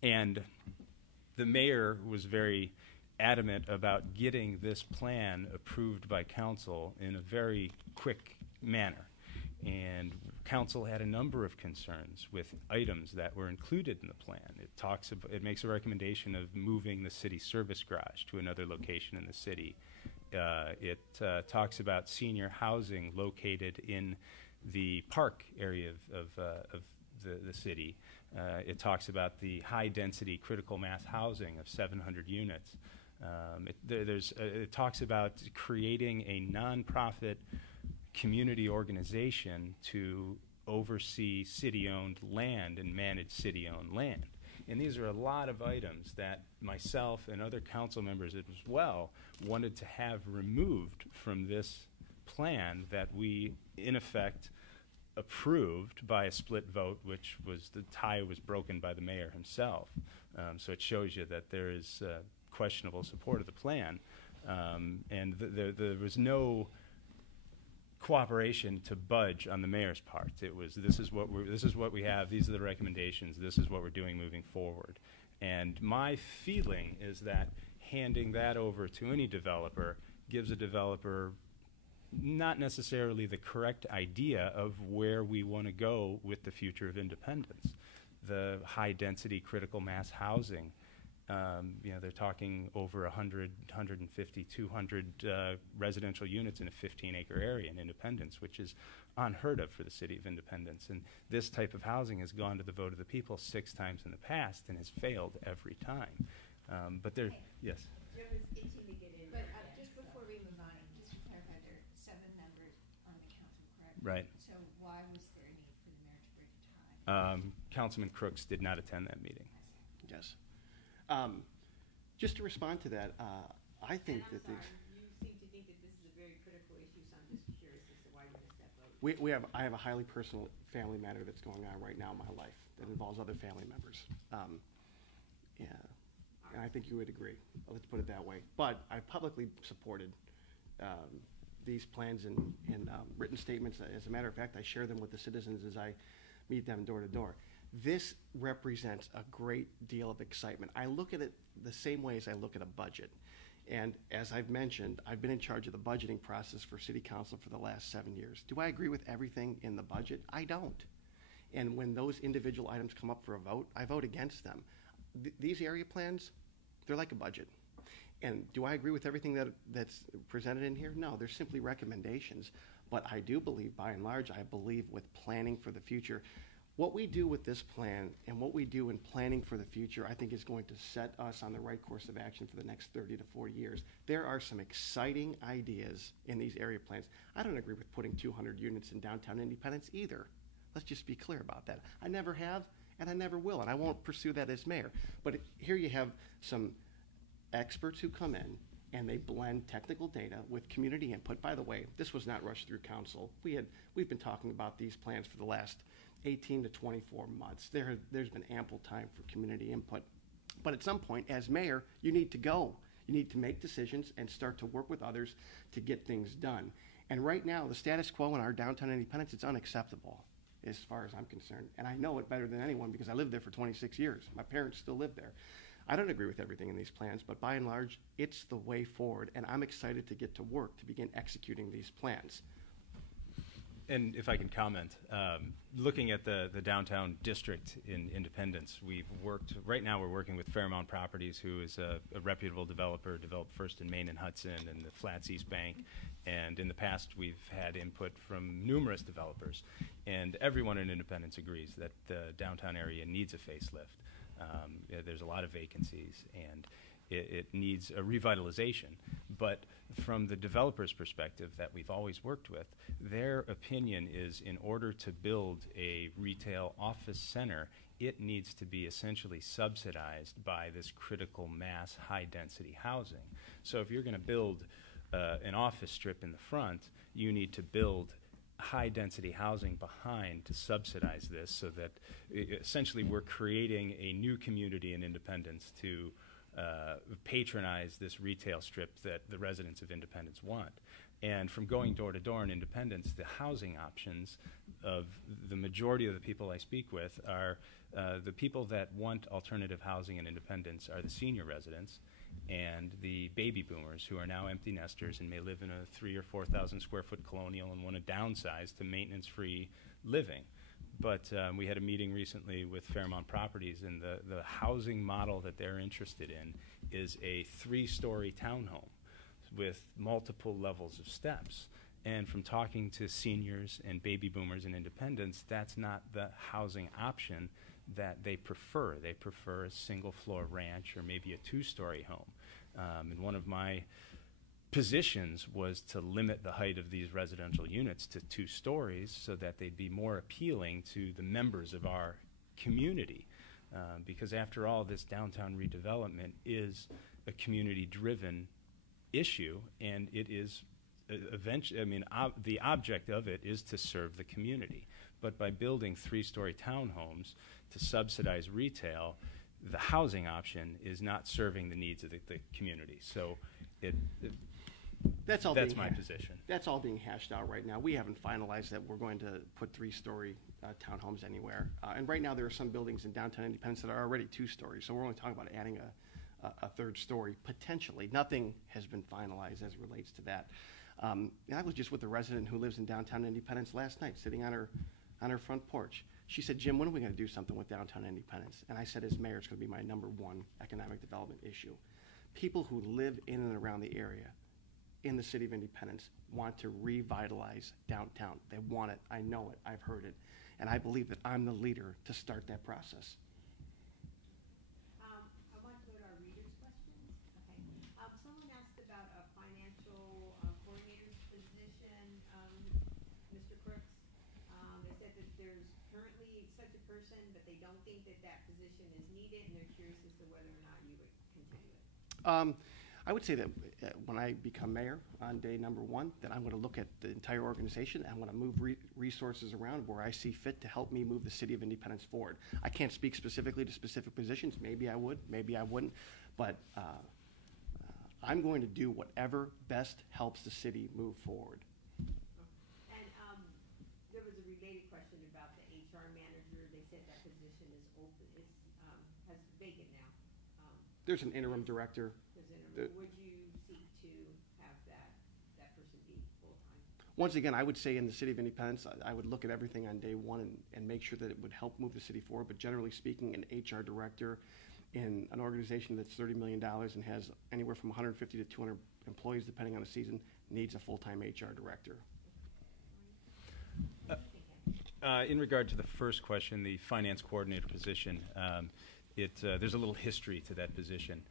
And the mayor was very adamant about getting this plan approved by council in a very quick manner. And council had a number of concerns with items that were included in the plan. It makes a recommendation of moving the city service garage to another location in the city. It talks about senior housing located in the park area of the city. It talks about the high-density critical mass housing of 700 units. It talks about creating a nonprofit community organization to oversee city-owned land and manage city-owned land. And these are a lot of items that myself and other council members as well wanted to have removed from this plan that we, in effect, approved by a split vote, which was the tie was broken by the mayor himself. So it shows you that there is questionable support of the plan. And there was no cooperation to budge on the mayor's part. It was this is what we have, these are the recommendations, this is what we're doing moving forward. And my feeling is that handing that over to any developer gives a developer not necessarily the correct idea of where we want to go with the future of Independence. The high density critical mass housing, they're talking over 100, 150, 200 residential units in a 15-acre area in Independence, which is unheard of for the city of Independence. And this type of housing has gone to the vote of the people 6 times in the past and has failed every time. But there, yes. Jim is itching to get in. But just before we move on, just to clarify, there are 7 members on the council, correct? Right. So why was there a need for the mayor to break a tie? Councilman Crooks did not attend that meeting. Yes. Just to respond to that, I think And that I'm sorry, you seem to think that this is a very critical issue, so I'm just curious as to why you missed that vote. I have a highly personal family matter that's going on right now in my life that involves other family members. Yeah, and I think you would agree. Let's put it that way. But I publicly supported these plans in written statements. As a matter of fact, I share them with the citizens as I meet them door to door. This represents a great deal of excitement. I look at it the same way as I look at a budget. And as I've mentioned, I've been in charge of the budgeting process for City Council for the last 7 years. Do I agree with everything in the budget? I don't. And when those individual items come up for a vote, I vote against them. These area plans, they're like a budget. And do I agree with everything that's presented in here? No, they're simply recommendations. But I do believe, by and large, I believe with planning for the future, what we do with this plan and what we do in planning for the future, I think is going to set us on the right course of action for the next 30 to 40 years. There are some exciting ideas in these area plans. I don't agree with putting 200 units in downtown Independence either. Let's just be clear about that. I never have, and I never will, and I won't pursue that as mayor. But here you have some experts who come in and they blend technical data with community input. By the way, this was not rushed through council. We've been talking about these plans for the last 18 to 24 months. There's been ample time for community input. But at some point, as mayor, you need to go. You need to make decisions and start to work with others to get things done. And right now, the status quo in our downtown Independence, it's unacceptable as far as I'm concerned. And I know it better than anyone because I lived there for 26 years. My parents still live there. I don't agree with everything in these plans, but by and large, it's the way forward, and I'm excited to get to work to begin executing these plans. And if I can comment, looking at the downtown district in Independence, right now we're working with Fairmount Properties, who is a reputable developer, developed First and Main and Hudson and the Flats East Bank. And in the past, we've had input from numerous developers. And everyone in Independence agrees that the downtown area needs a facelift. There's a lot of vacancies, and it needs a revitalization. But from the developer's perspective that we've always worked with, their opinion is in order to build a retail office center, it needs to be essentially subsidized by this critical mass high-density housing. So if you're going to build an office strip in the front, you need to build high-density housing behind to subsidize this, so that essentially we're creating a new community in Independence to patronize this retail strip that the residents of Independence want. And from going door to door in Independence, the housing options of the majority of the people I speak with are the people that want alternative housing in Independence are the senior residents and the baby boomers who are now empty nesters and may live in a 3,000 or 4,000 square foot colonial and want to downsize to maintenance-free living. But we had a meeting recently with Fairmount Properties, and the housing model that they're interested in is a 3-story townhome with multiple levels of steps. And from talking to seniors and baby boomers in Independence, that's not the housing option that they prefer. They prefer a single-floor ranch or maybe a 2-story home. And one of my positions was to limit the height of these residential units to 2 stories so that they'd be more appealing to the members of our community. Because after all, this downtown redevelopment is a community-driven issue, and it is eventually, the object of it is to serve the community. But by building 3-story townhomes to subsidize retail, the housing option is not serving the needs of the community. So that's my position. That's all being hashed out right now. We haven't finalized that we're going to put 3-story townhomes anywhere. And right now there are some buildings in downtown Independence that are already 2 stories. So we're only talking about adding a 3rd story potentially. Nothing has been finalized as it relates to that. I was just with a resident who lives in downtown Independence last night, sitting on her front porch. She said, "Jim, when are we going to do something with downtown Independence?" And I said, as mayor, it's going to be my #1 economic development issue. People who live in and around the area in the city of Independence want to revitalize downtown. They want it. I know it. I've heard it. And I believe that I'm the leader to start that process. I want to go to our readers' questions. Okay. Someone asked about a financial coordinator's position, Mr. Crooks. They said that there's currently such a person, but they don't think that that position is needed, and they're curious as to whether or not you would continue it. I would say that when I become mayor on day #1, that I'm going to look at the entire organization and I'm going to move resources around where I see fit to help me move the city of Independence forward. I can't speak specifically to specific positions. Maybe I would, maybe I wouldn't. But I'm going to do whatever best helps the city move forward. And there was a related question about the HR manager. They said that position is open, has vacant now. There's an interim director. Would you Once again, I would say in the City of Independence, I would look at everything on day one and make sure that it would help move the city forward. But generally speaking, an HR director in an organization that's $30 million and has anywhere from 150 to 200 employees, depending on the season, needs a full-time HR director. In regard to the first question, the finance coordinator position, there's a little history to that position.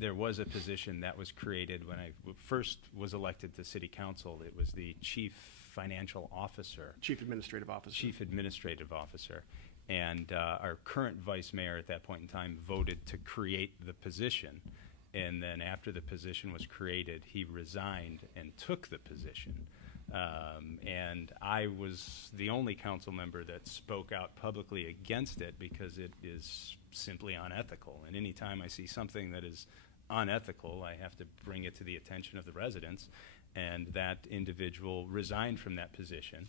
There was a position that was created when I first was elected to city council. It was the chief financial officer. Chief administrative officer. Chief administrative officer. And our current vice mayor at that point in time voted to create the position. And then after the position was created, he resigned and took the position. And I was the only council member that spoke out publicly against it because it is simply unethical. And any time I see something that is unethical, I have to bring it to the attention of the residents. And that individual resigned from that position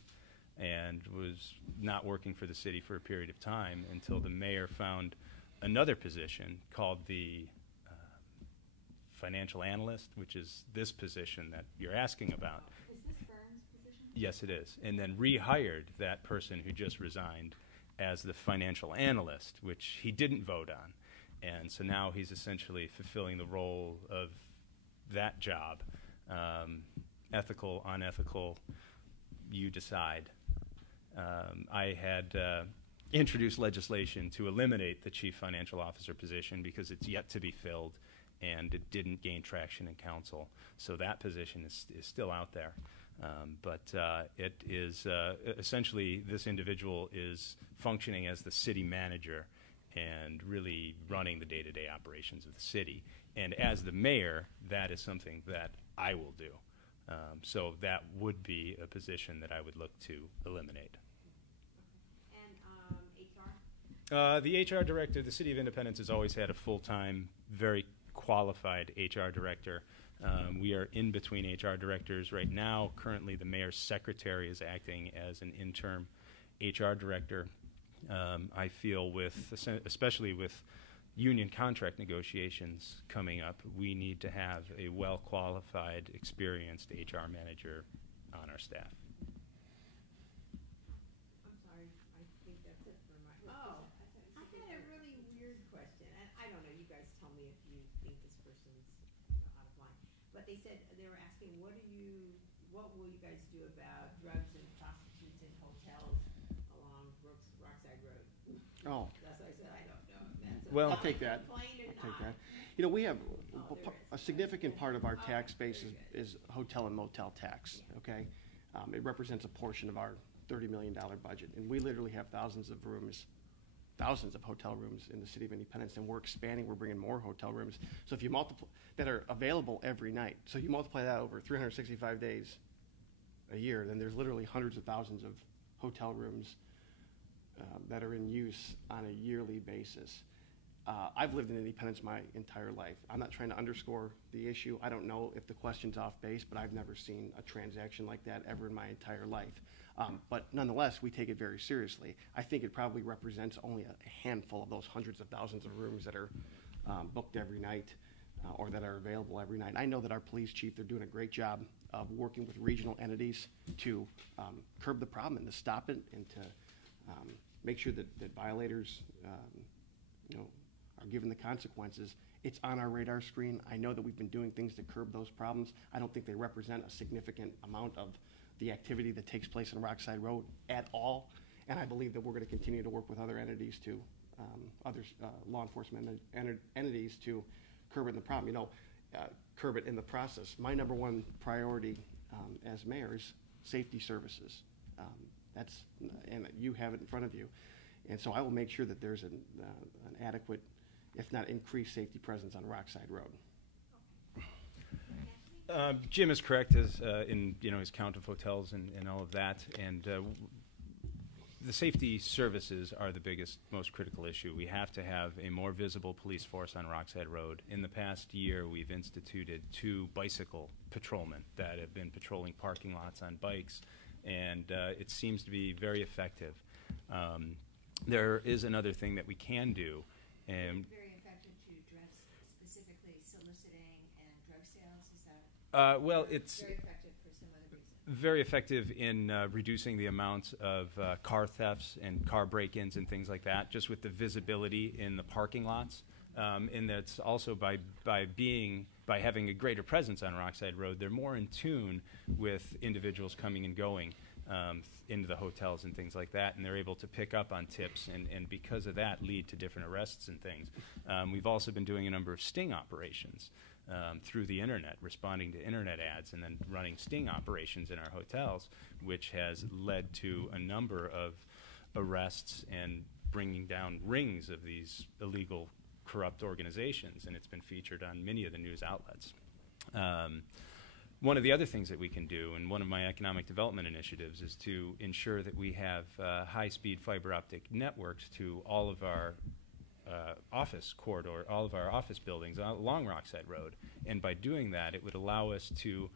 and was not working for the city for a period of time until the mayor found another position called the financial analyst, which is this position that you're asking about. Is this Vern's position? Yes, it is. And then rehired that person who just resigned as the financial analyst, which he didn't vote on. And so now he's essentially fulfilling the role of that job. Ethical, unethical, you decide. I had introduced legislation to eliminate the chief financial officer position because it's yet to be filled and it didn't gain traction in council. So that position is still out there. But it is essentially this individual is functioning as the city manager and really running the day-to-day operations of the city. And as the mayor, that is something that I will do. So that would be a position that I would look to eliminate. And HR? The HR director, the City of Independence has always had a full-time, very qualified HR director. We are in between HR directors right now. Currently, the mayor's secretary is acting as an interim HR director. I feel especially with union contract negotiations coming up, we need to have a well-qualified, experienced HR manager on our staff. I'm sorry, I think that's it for my, oh, I had a really weird question, and I don't know, you guys tell me if you think this person's out of line. But they said, they were asking, what will you guys do about drugs and prostitutes in hotels along Rockside Road? Oh. That's why I said, I don't know if that's Well, I'll take that. Take that. You know, we have a significant part of our tax base is hotel and motel tax, okay? It represents a portion of our $30 million budget, and we literally have thousands of hotel rooms in the City of Independence, and we're expanding. We're bringing more hotel rooms. So if you multiply, that are available every night. So you multiply that over 365 days a year, then there's literally hundreds of thousands of hotel rooms that are in use on a yearly basis. I've lived in Independence my entire life. I'm not trying to underscore the issue. I don't know if the question's off base, but I've never seen a transaction like that ever in my entire life. But nonetheless, we take it very seriously. I think it probably represents only a handful of those hundreds of thousands of rooms that are booked every night or that are available every night. I know that our police chief, they're doing a great job of working with regional entities to curb the problem and to stop it and to make sure that violators are given the consequences. It's on our radar screen. I know that we've been doing things to curb those problems. I don't think they represent a significant amount of the activity that takes place on Rockside Road at all. And I believe that we're going to continue to work with other entities to, law enforcement entities to curb it in the problem. Curb it in the process. My number one priority as mayor is safety services. And you have it in front of you. And so I will make sure that there's an adequate, if not increased, safety presence on Rockside Road. Jim is correct in his count of hotels and all of that. And the safety services are the biggest, most critical issue. We have to have a more visible police force on Rockside Road. In the past year, we've instituted 2 bicycle patrolmen that have been patrolling parking lots on bikes, and it seems to be very effective. There is another thing that we can do. Very effective to address specifically soliciting and drug sales, is that? Well, it's very effective very effective in reducing the amount of car thefts and car break-ins and things like that, just with the visibility in the parking lots. And that's also by having a greater presence on Rockside Road, they're more in tune with individuals coming and going into the hotels and things like that, and they're able to pick up on tips and because of that lead to different arrests and things. We've also been doing a number of sting operations through the internet, responding to internet ads and then running sting operations in our hotels, which has led to a number of arrests and bringing down rings of these illegal, corrupt organizations, and it's been featured on many of the news outlets. One of the other things that we can do, and one of my economic development initiatives, is to ensure that we have high-speed fiber optic networks to all of our office corridor, all of our office buildings along Rockside Road. And by doing that, it would allow us to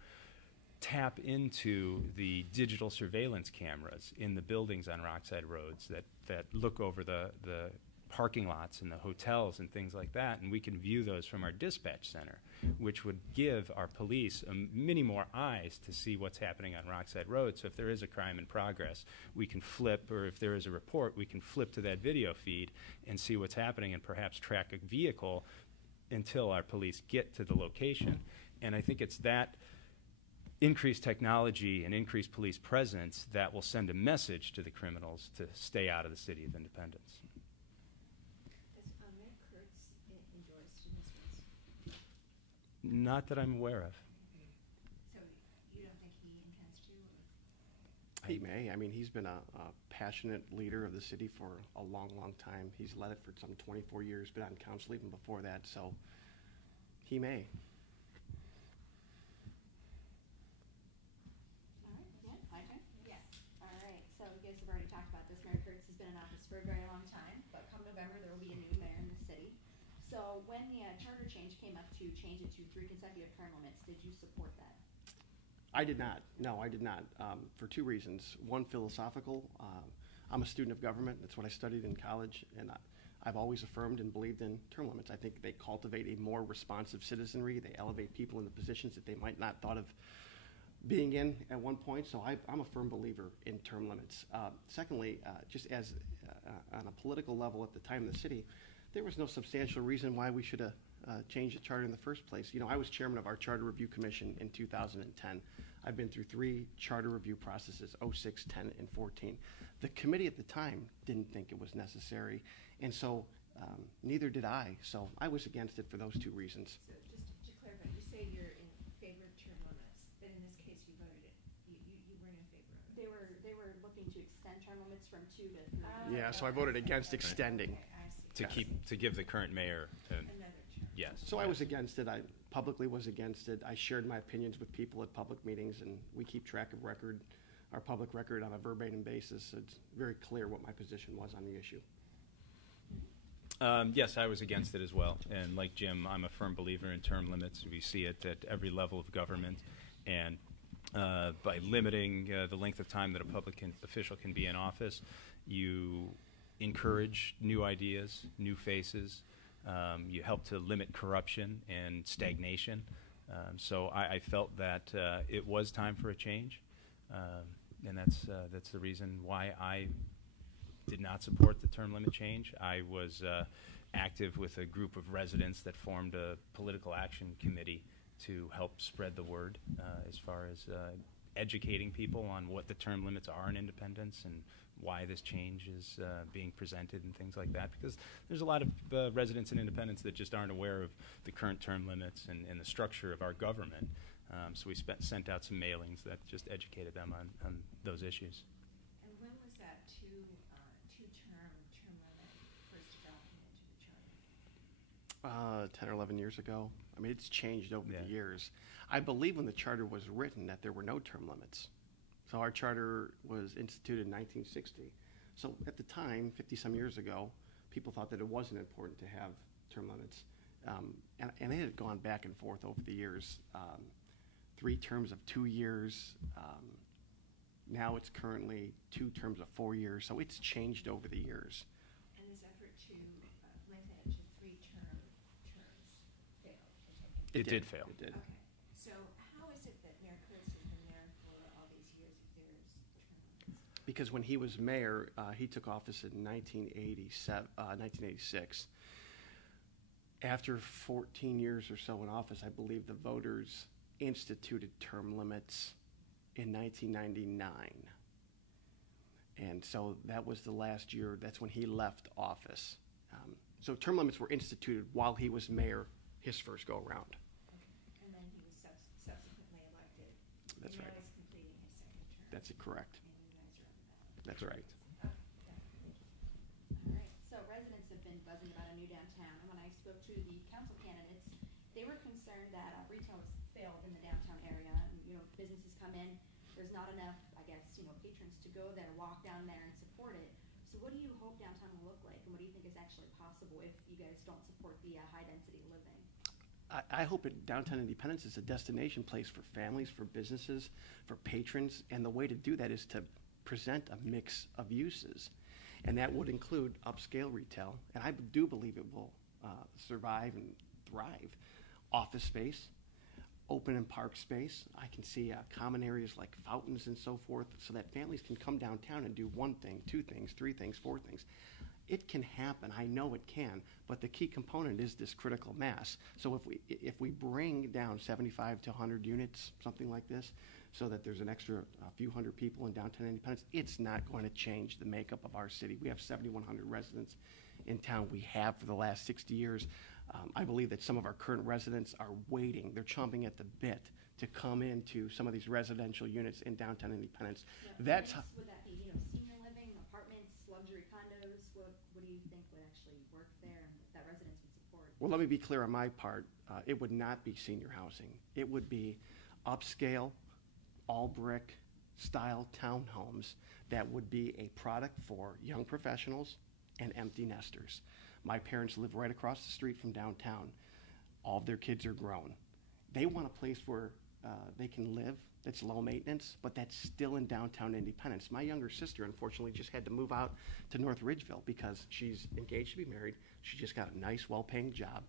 tap into the digital surveillance cameras in the buildings on Rockside Roads that look over the parking lots and the hotels and things like that, and we can view those from our dispatch center, which would give our police many more eyes to see what's happening on Rockside Road. So if there is a crime in progress, we can flip, or if there is a report, we can flip to that video feed and see what's happening and perhaps track a vehicle until our police get to the location. And I think it's that increased technology and increased police presence that will send a message to the criminals to stay out of the city of Independence. Not that I'm aware of. So you don't think he intends to? He may. I mean, he's been a passionate leader of the city for a long, long time. He's led it for some 24 years, been on council even before that, so he may. All right, yeah, my turn? Yes. All right, so you guys have already talked about this. Mayor Crooks has been in office for a very long time, but come November, there will be a new mayor in the city. So when the charter change came up to change it to 3 consecutive term limits, did you support that? I did not. No, I did not. For 2 reasons. One, philosophical. I'm a student of government. That's what I studied in college, and I've always affirmed and believed in term limits. I think they cultivate a more responsive citizenry. They elevate people into positions that they might not thought of being in at one point. So I'm a firm believer in term limits. Secondly, just as on a political level at the time in the city, there was no substantial reason why we should have changed the charter in the first place. You know, I was chairman of our Charter Review Commission in 2010. I've been through 3 charter review processes, 06, 10, and 14. The committee at the time didn't think it was necessary, and so neither did I. So I was against it for those 2 reasons. So just to clarify, you say you're in favor of term limits, but in this case you voted it. You weren't in favor of it. They were looking to extend term limits from 2 to 3. Yeah, so I voted against extending. Okay, I see. To give the current mayor Another term. yes. So I was against it. I publicly was against it. I shared my opinions with people at public meetings, and we keep track of our public record on a verbatim basis. So it's very clear what my position was on the issue. Yes, I was against it as well. And like Jim, I'm a firm believer in term limits. We see it at every level of government. And by limiting the length of time that a public official can be in office, you encourage new ideas, new faces. You help to limit corruption and stagnation. So I felt that it was time for a change. And that's the reason why I did not support the term limit change. I was active with a group of residents that formed a political action committee to help spread the word as far as educating people on what the term limits are in Independence and why this change is being presented and things like that, because there's a lot of residents in Independence that just aren't aware of the current term limits and the structure of our government. So we sent out some mailings that just educated them on those issues. And when was that two-term limit first adopted into the charter? 10 or 11 years ago. I mean, it's changed over Yeah. the years. I believe when the charter was written that there were no term limits. So our charter was instituted in 1960. So at the time, 50-some years ago, people thought that it wasn't important to have term limits. And it had gone back and forth over the years. 3 terms of 2 years. Now it's currently 2 terms of 4 years. So it's changed over the years. And this effort to lengthen it to 3 terms failed? It did fail. It did. Okay. So how is it that Mayor Crooks has been there for all these because when he was mayor, he took office in 1986. After 14 years or so in office, I believe the voters instituted term limits in 1999. And so that was the last year, that's when he left office. So term limits were instituted while he was mayor, his first go-around. And then he was subsequently elected. That's and right. Now he's completing his second term. That's correct. And you guys are on the ballot. That's right. Oh, yeah, thank you. All right, so residents have been buzzing about a new downtown, and when I spoke to the council candidates, they were concerned that retail has failed in the downtown area, and, businesses come in, there's not enough, I guess, patrons to go there, walk down there and support it. So what do you hope downtown will look like, and what do you think is actually possible if you guys don't support the high-density living? I hope downtown Independence is a destination place for families, for businesses, for patrons, and the way to do that is to present a mix of uses. And that would include upscale retail, and I do believe it will survive and thrive. Office space, open and park space. I can see common areas like fountains and so forth, so that families can come downtown and do one thing, two things, three things, four things. It can happen. I know it can, but the key component is this critical mass. So if we bring down 75 to 100 units, something like this, so that there's an extra few hundred people in downtown Independence, it's not going to change the makeup of our city. We have 7,100 residents in town. We have for the last 60 years. I believe that some of our current residents are waiting. They're chomping at the bit to come into some of these residential units in downtown Independence. That's Would that be, senior living, apartments, luxury condos? What do you think would actually work there and that residents would support? Well, let me be clear on my part. It would not be senior housing. It would be upscale, all brick style townhomes that would be a product for young professionals and empty nesters. My parents live right across the street from downtown. All of their kids are grown. They want a place where they can live that's low maintenance, but that's still in downtown Independence. My younger sister, unfortunately, just had to move out to North Ridgeville because she's engaged to be married. She just got a nice, well-paying job.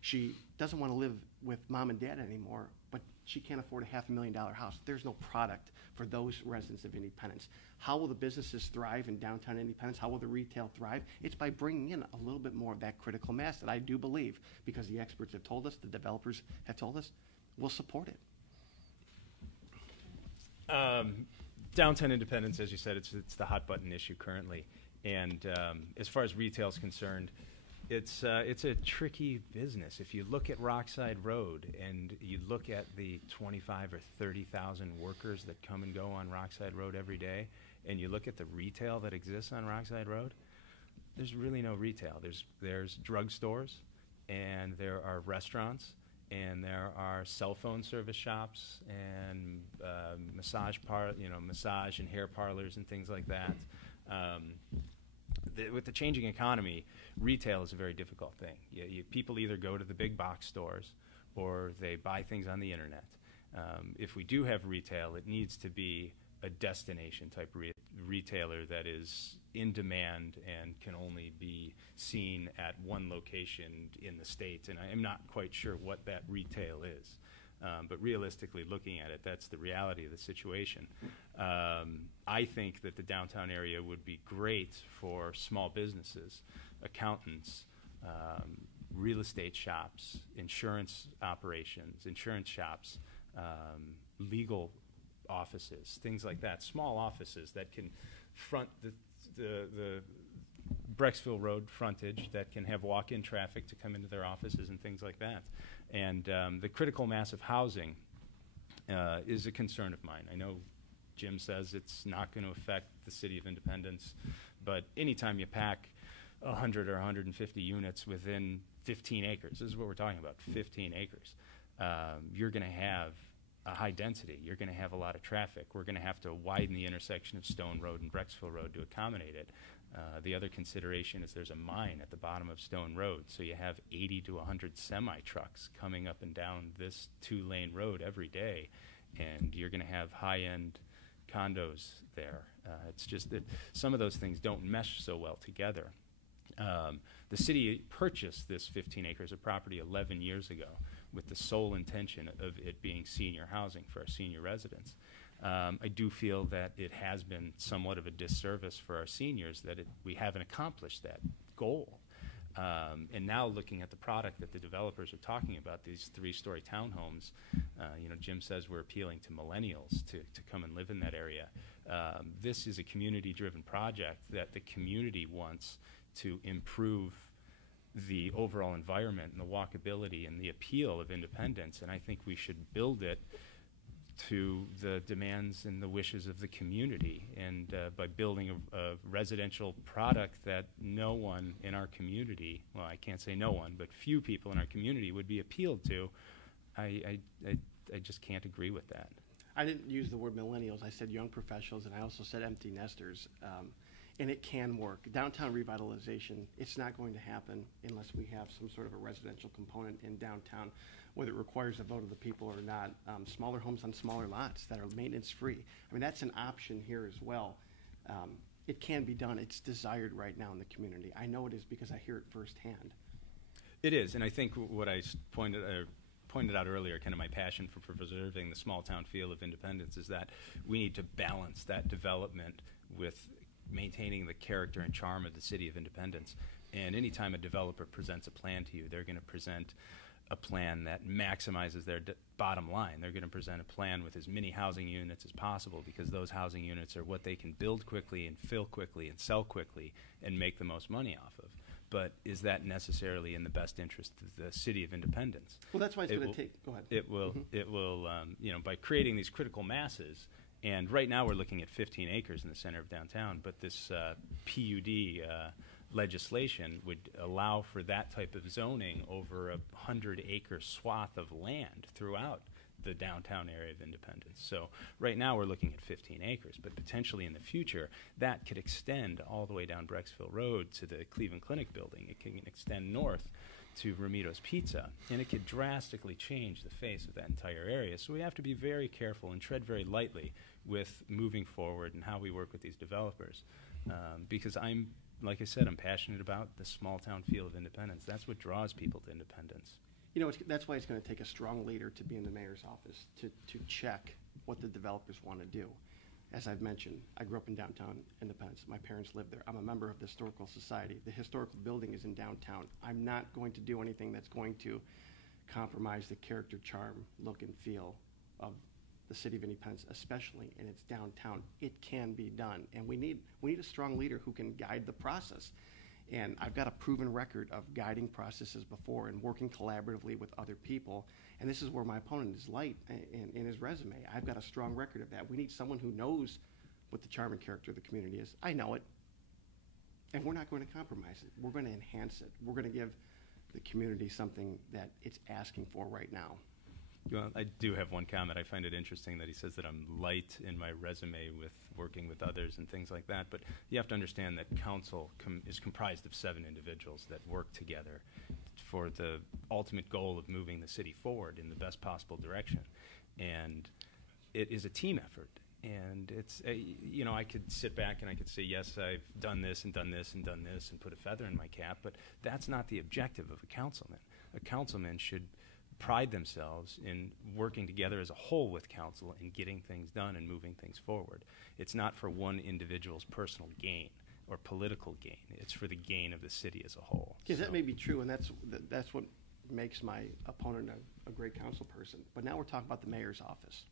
She doesn't want to live with mom and dad anymore, but she can't afford a $500,000 house. There's no product for those residents of Independence. How will the businesses thrive in downtown Independence? How will the retail thrive? It's by bringing in a little bit more of that critical mass that I do believe, because the experts have told us, the developers have told us, will support it. Downtown Independence, as you said, it's the hot button issue currently. And as far as retail is concerned, it's a tricky business. If you look at Rockside Road and you look at the 25 or 30,000 workers that come and go on Rockside Road every day, and you look at the retail that exists on Rockside Road, there's really no retail. There's drugstores, and there are restaurants, and there are cell phone service shops, and massage and hair parlors and things like that. With the changing economy, retail is a very difficult thing. People either go to the big box stores or they buy things on the internet. If we do have retail, it needs to be a destination type retailer that is in demand and can only be seen at one location in the States. And I am not quite sure what that retail is. But realistically looking at it, that's the reality of the situation. I think that the downtown area would be great for small businesses, accountants, real estate shops, insurance operations, insurance shops, legal offices, things like that, small offices that can front the Brecksville Road frontage, that can have walk-in traffic to come into their offices and things like that. And the critical mass of housing is a concern of mine. I know Jim says it's not going to affect the city of Independence, but anytime you pack 100 or 150 units within 15 acres, this is what we're talking about, 15 acres, you're going to have a high density. You're going to have a lot of traffic. We're going to have to widen the intersection of Stone Road and Brecksville Road to accommodate it. The other consideration is there's a mine at the bottom of Stone Road, so you have 80 to 100 semi-trucks coming up and down this two-lane road every day, and you're going to have high-end condos there. It's just that some of those things don't mesh so well together. The city purchased this 15 acres of property 11 years ago with the sole intention of it being senior housing for our senior residents. I do feel that it has been somewhat of a disservice for our seniors that we haven't accomplished that goal. And now looking at the product that the developers are talking about, these 3-story townhomes, Jim says we're appealing to millennials to come and live in that area. This is a community-driven project that the community wants to improve the overall environment and the walkability and the appeal of Independence, and I think we should build it to the demands and the wishes of the community, and by building a residential product that no one in our community, well, I can't say no one, but few people in our community would be appealed to, I just can't agree with that. I didn't use the word millennials. I said young professionals, and I also said empty nesters. And it can work. Downtown revitalization, it's not going to happen unless we have some sort of a residential component in downtown, whether it requires a vote of the people or not. Smaller homes on smaller lots that are maintenance-free. I mean, that's an option here as well. It can be done. It's desired right now in the community. I know it is because I hear it firsthand. It is, and I think what I pointed out earlier, kind of my passion for preserving the small town feel of Independence, is that we need to balance that development with maintaining the character and charm of the city of Independence. And anytime a developer presents a plan to you, they're going to present a plan that maximizes their bottom line. They're going to present a plan with as many housing units as possible, because those housing units are what they can build quickly and fill quickly and sell quickly and make the most money off of. But is that necessarily in the best interest of the city of Independence? Well, that's why it's going to take, go ahead. It will, by creating these critical masses. And right now we're looking at 15 acres in the center of downtown, but this PUD legislation would allow for that type of zoning over a 100-acre swath of land throughout the downtown area of Independence. So right now we're looking at 15 acres, but potentially in the future that could extend all the way down Brecksville Road to the Cleveland Clinic building. It can extend north to Ramito's Pizza, and it could drastically change the face of that entire area. So we have to be very careful and tread very lightly with moving forward and how we work with these developers, because like I said, I'm passionate about the small town feel of Independence. That's what draws people to Independence. That's why it's going to take a strong leader to be in the mayor's office to check what the developers want to do. As I've mentioned, I grew up in downtown Independence. My parents lived there. I'm a member of the Historical Society. The historical building is in downtown. I'm not going to do anything that's going to compromise the character, charm, look, and feel of the city of Independence, especially in its downtown. It can be done, and we need a strong leader who can guide the process. And I've got a proven record of guiding processes before and working collaboratively with other people. And this is where my opponent is light in his resume. I've got a strong record of that. We need someone who knows what the charm and character of the community is. I know it. And we're not going to compromise it. We're going to enhance it. We're going to give the community something that it's asking for right now. Well, I do have one comment. I find it interesting that he says that I'm light in my resume with working with others and things like that. But you have to understand that council is comprised of 7 individuals that work together for the ultimate goal of moving the city forward in the best possible direction. And it is a team effort. And it's, I could sit back and I could say, yes, I've done this and done this and done this and put a feather in my cap, but that's not the objective of a councilman. A councilman should pride themselves in working together as a whole with council and getting things done and moving things forward. It's not for one individual's personal gain or political gain. It's for the gain of the city as a whole. Yes, that may be true, and that's what makes my opponent a great council person. But now we're talking about the mayor's office.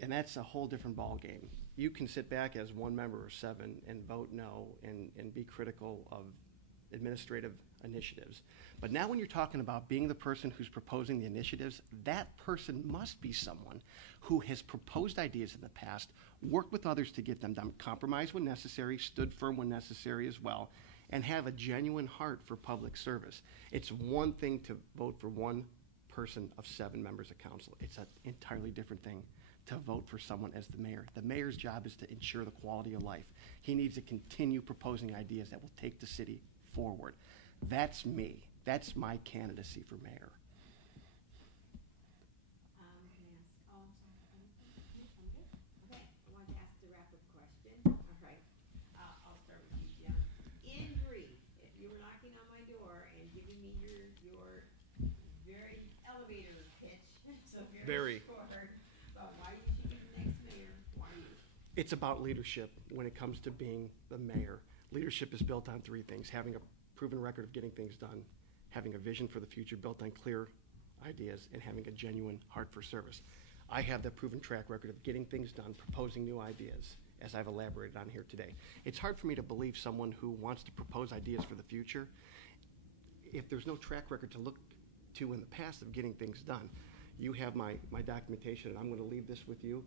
And that's a whole different ball game. You can sit back as one member of 7 and vote no and be critical of administrative initiatives. But now when you're talking about being the person who's proposing the initiatives, that person must be someone who has proposed ideas in the past, worked with others to get them done, compromised when necessary, stood firm when necessary as well, and have a genuine heart for public service. It's one thing to vote for one person of 7 members of council. It's an entirely different thing to vote for someone as the mayor. The mayor's job is to ensure the quality of life. He needs to continue proposing ideas that will take the city forward. That's me. That's my candidacy for mayor. Okay, I wanted to ask the wrap-up question. All right, I'll start with you, Jim. In brief, if you were knocking on my door and giving me your very elevator pitch, so very short, about why you should be It's about leadership when it comes to being the mayor. Leadership is built on three things: having a proven record of getting things done, having a vision for the future built on clear ideas, and having a genuine heart for service. I have that proven track record of getting things done, proposing new ideas, as I've elaborated on here today. It's hard for me to believe someone who wants to propose ideas for the future if there's no track record to look to in the past of getting things done. You have my documentation, and I'm going to leave this with you.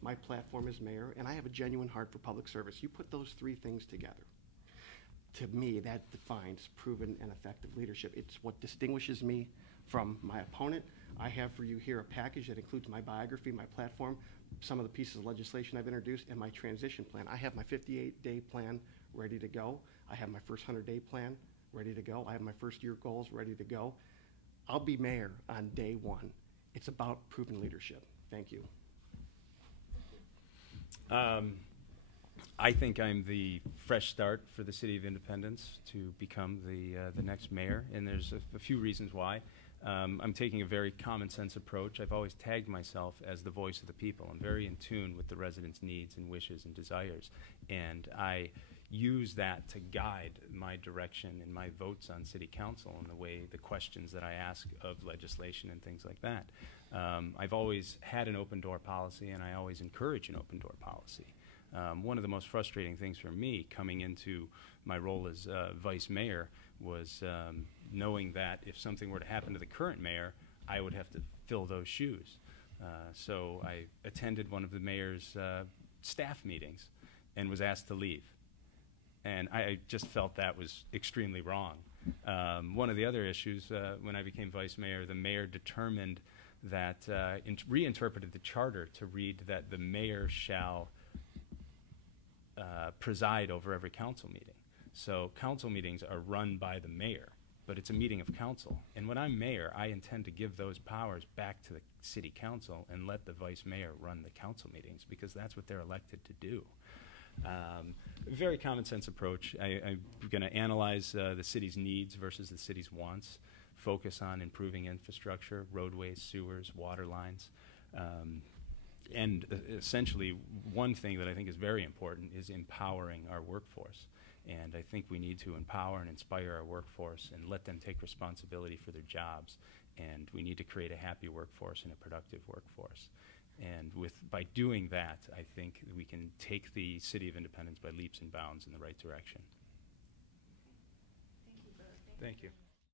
My platform is mayor, and I have a genuine heart for public service. You put those three things together. To me, that defines proven and effective leadership. It's what distinguishes me from my opponent. I have for you here a package that includes my biography, my platform, some of the pieces of legislation I've introduced, and my transition plan. I have my 58-day plan ready to go. I have my first 100-day plan ready to go. I have my first year goals ready to go. I'll be mayor on day one. It's about proven leadership. Thank you. I think I'm the fresh start for the City of Independence to become the next mayor, and there's a few reasons why. I'm taking a very common sense approach. I've always tagged myself as the voice of the people. I'm very in tune with the residents' needs and wishes and desires, and I use that to guide my direction and my votes on City Council and the questions that I ask of legislation and things like that. I've always had an open door policy, and I always encourage an open door policy. One of the most frustrating things for me coming into my role as vice mayor was knowing that if something were to happen to the current mayor, I would have to fill those shoes. So I attended one of the mayor's staff meetings and was asked to leave. And I just felt that was extremely wrong. One of the other issues, when I became vice mayor, the mayor determined that, reinterpreted the charter to read that the mayor shall preside over every council meeting. So council meetings are run by the mayor, but it's a meeting of council. And when I'm mayor, I intend to give those powers back to the city council and let the vice mayor run the council meetings, because that's what they're elected to do. Very common sense approach. I'm going to analyze the city's needs versus the city's wants, focus on improving infrastructure, roadways, sewers, water lines. And essentially, one thing that I think is very important is empowering our workforce. And I think we need to empower and inspire our workforce and let them take responsibility for their jobs. And we need to create a happy workforce and a productive workforce. And by doing that, I think we can take the City of Independence by leaps and bounds in the right direction. Thank you both. Thank you.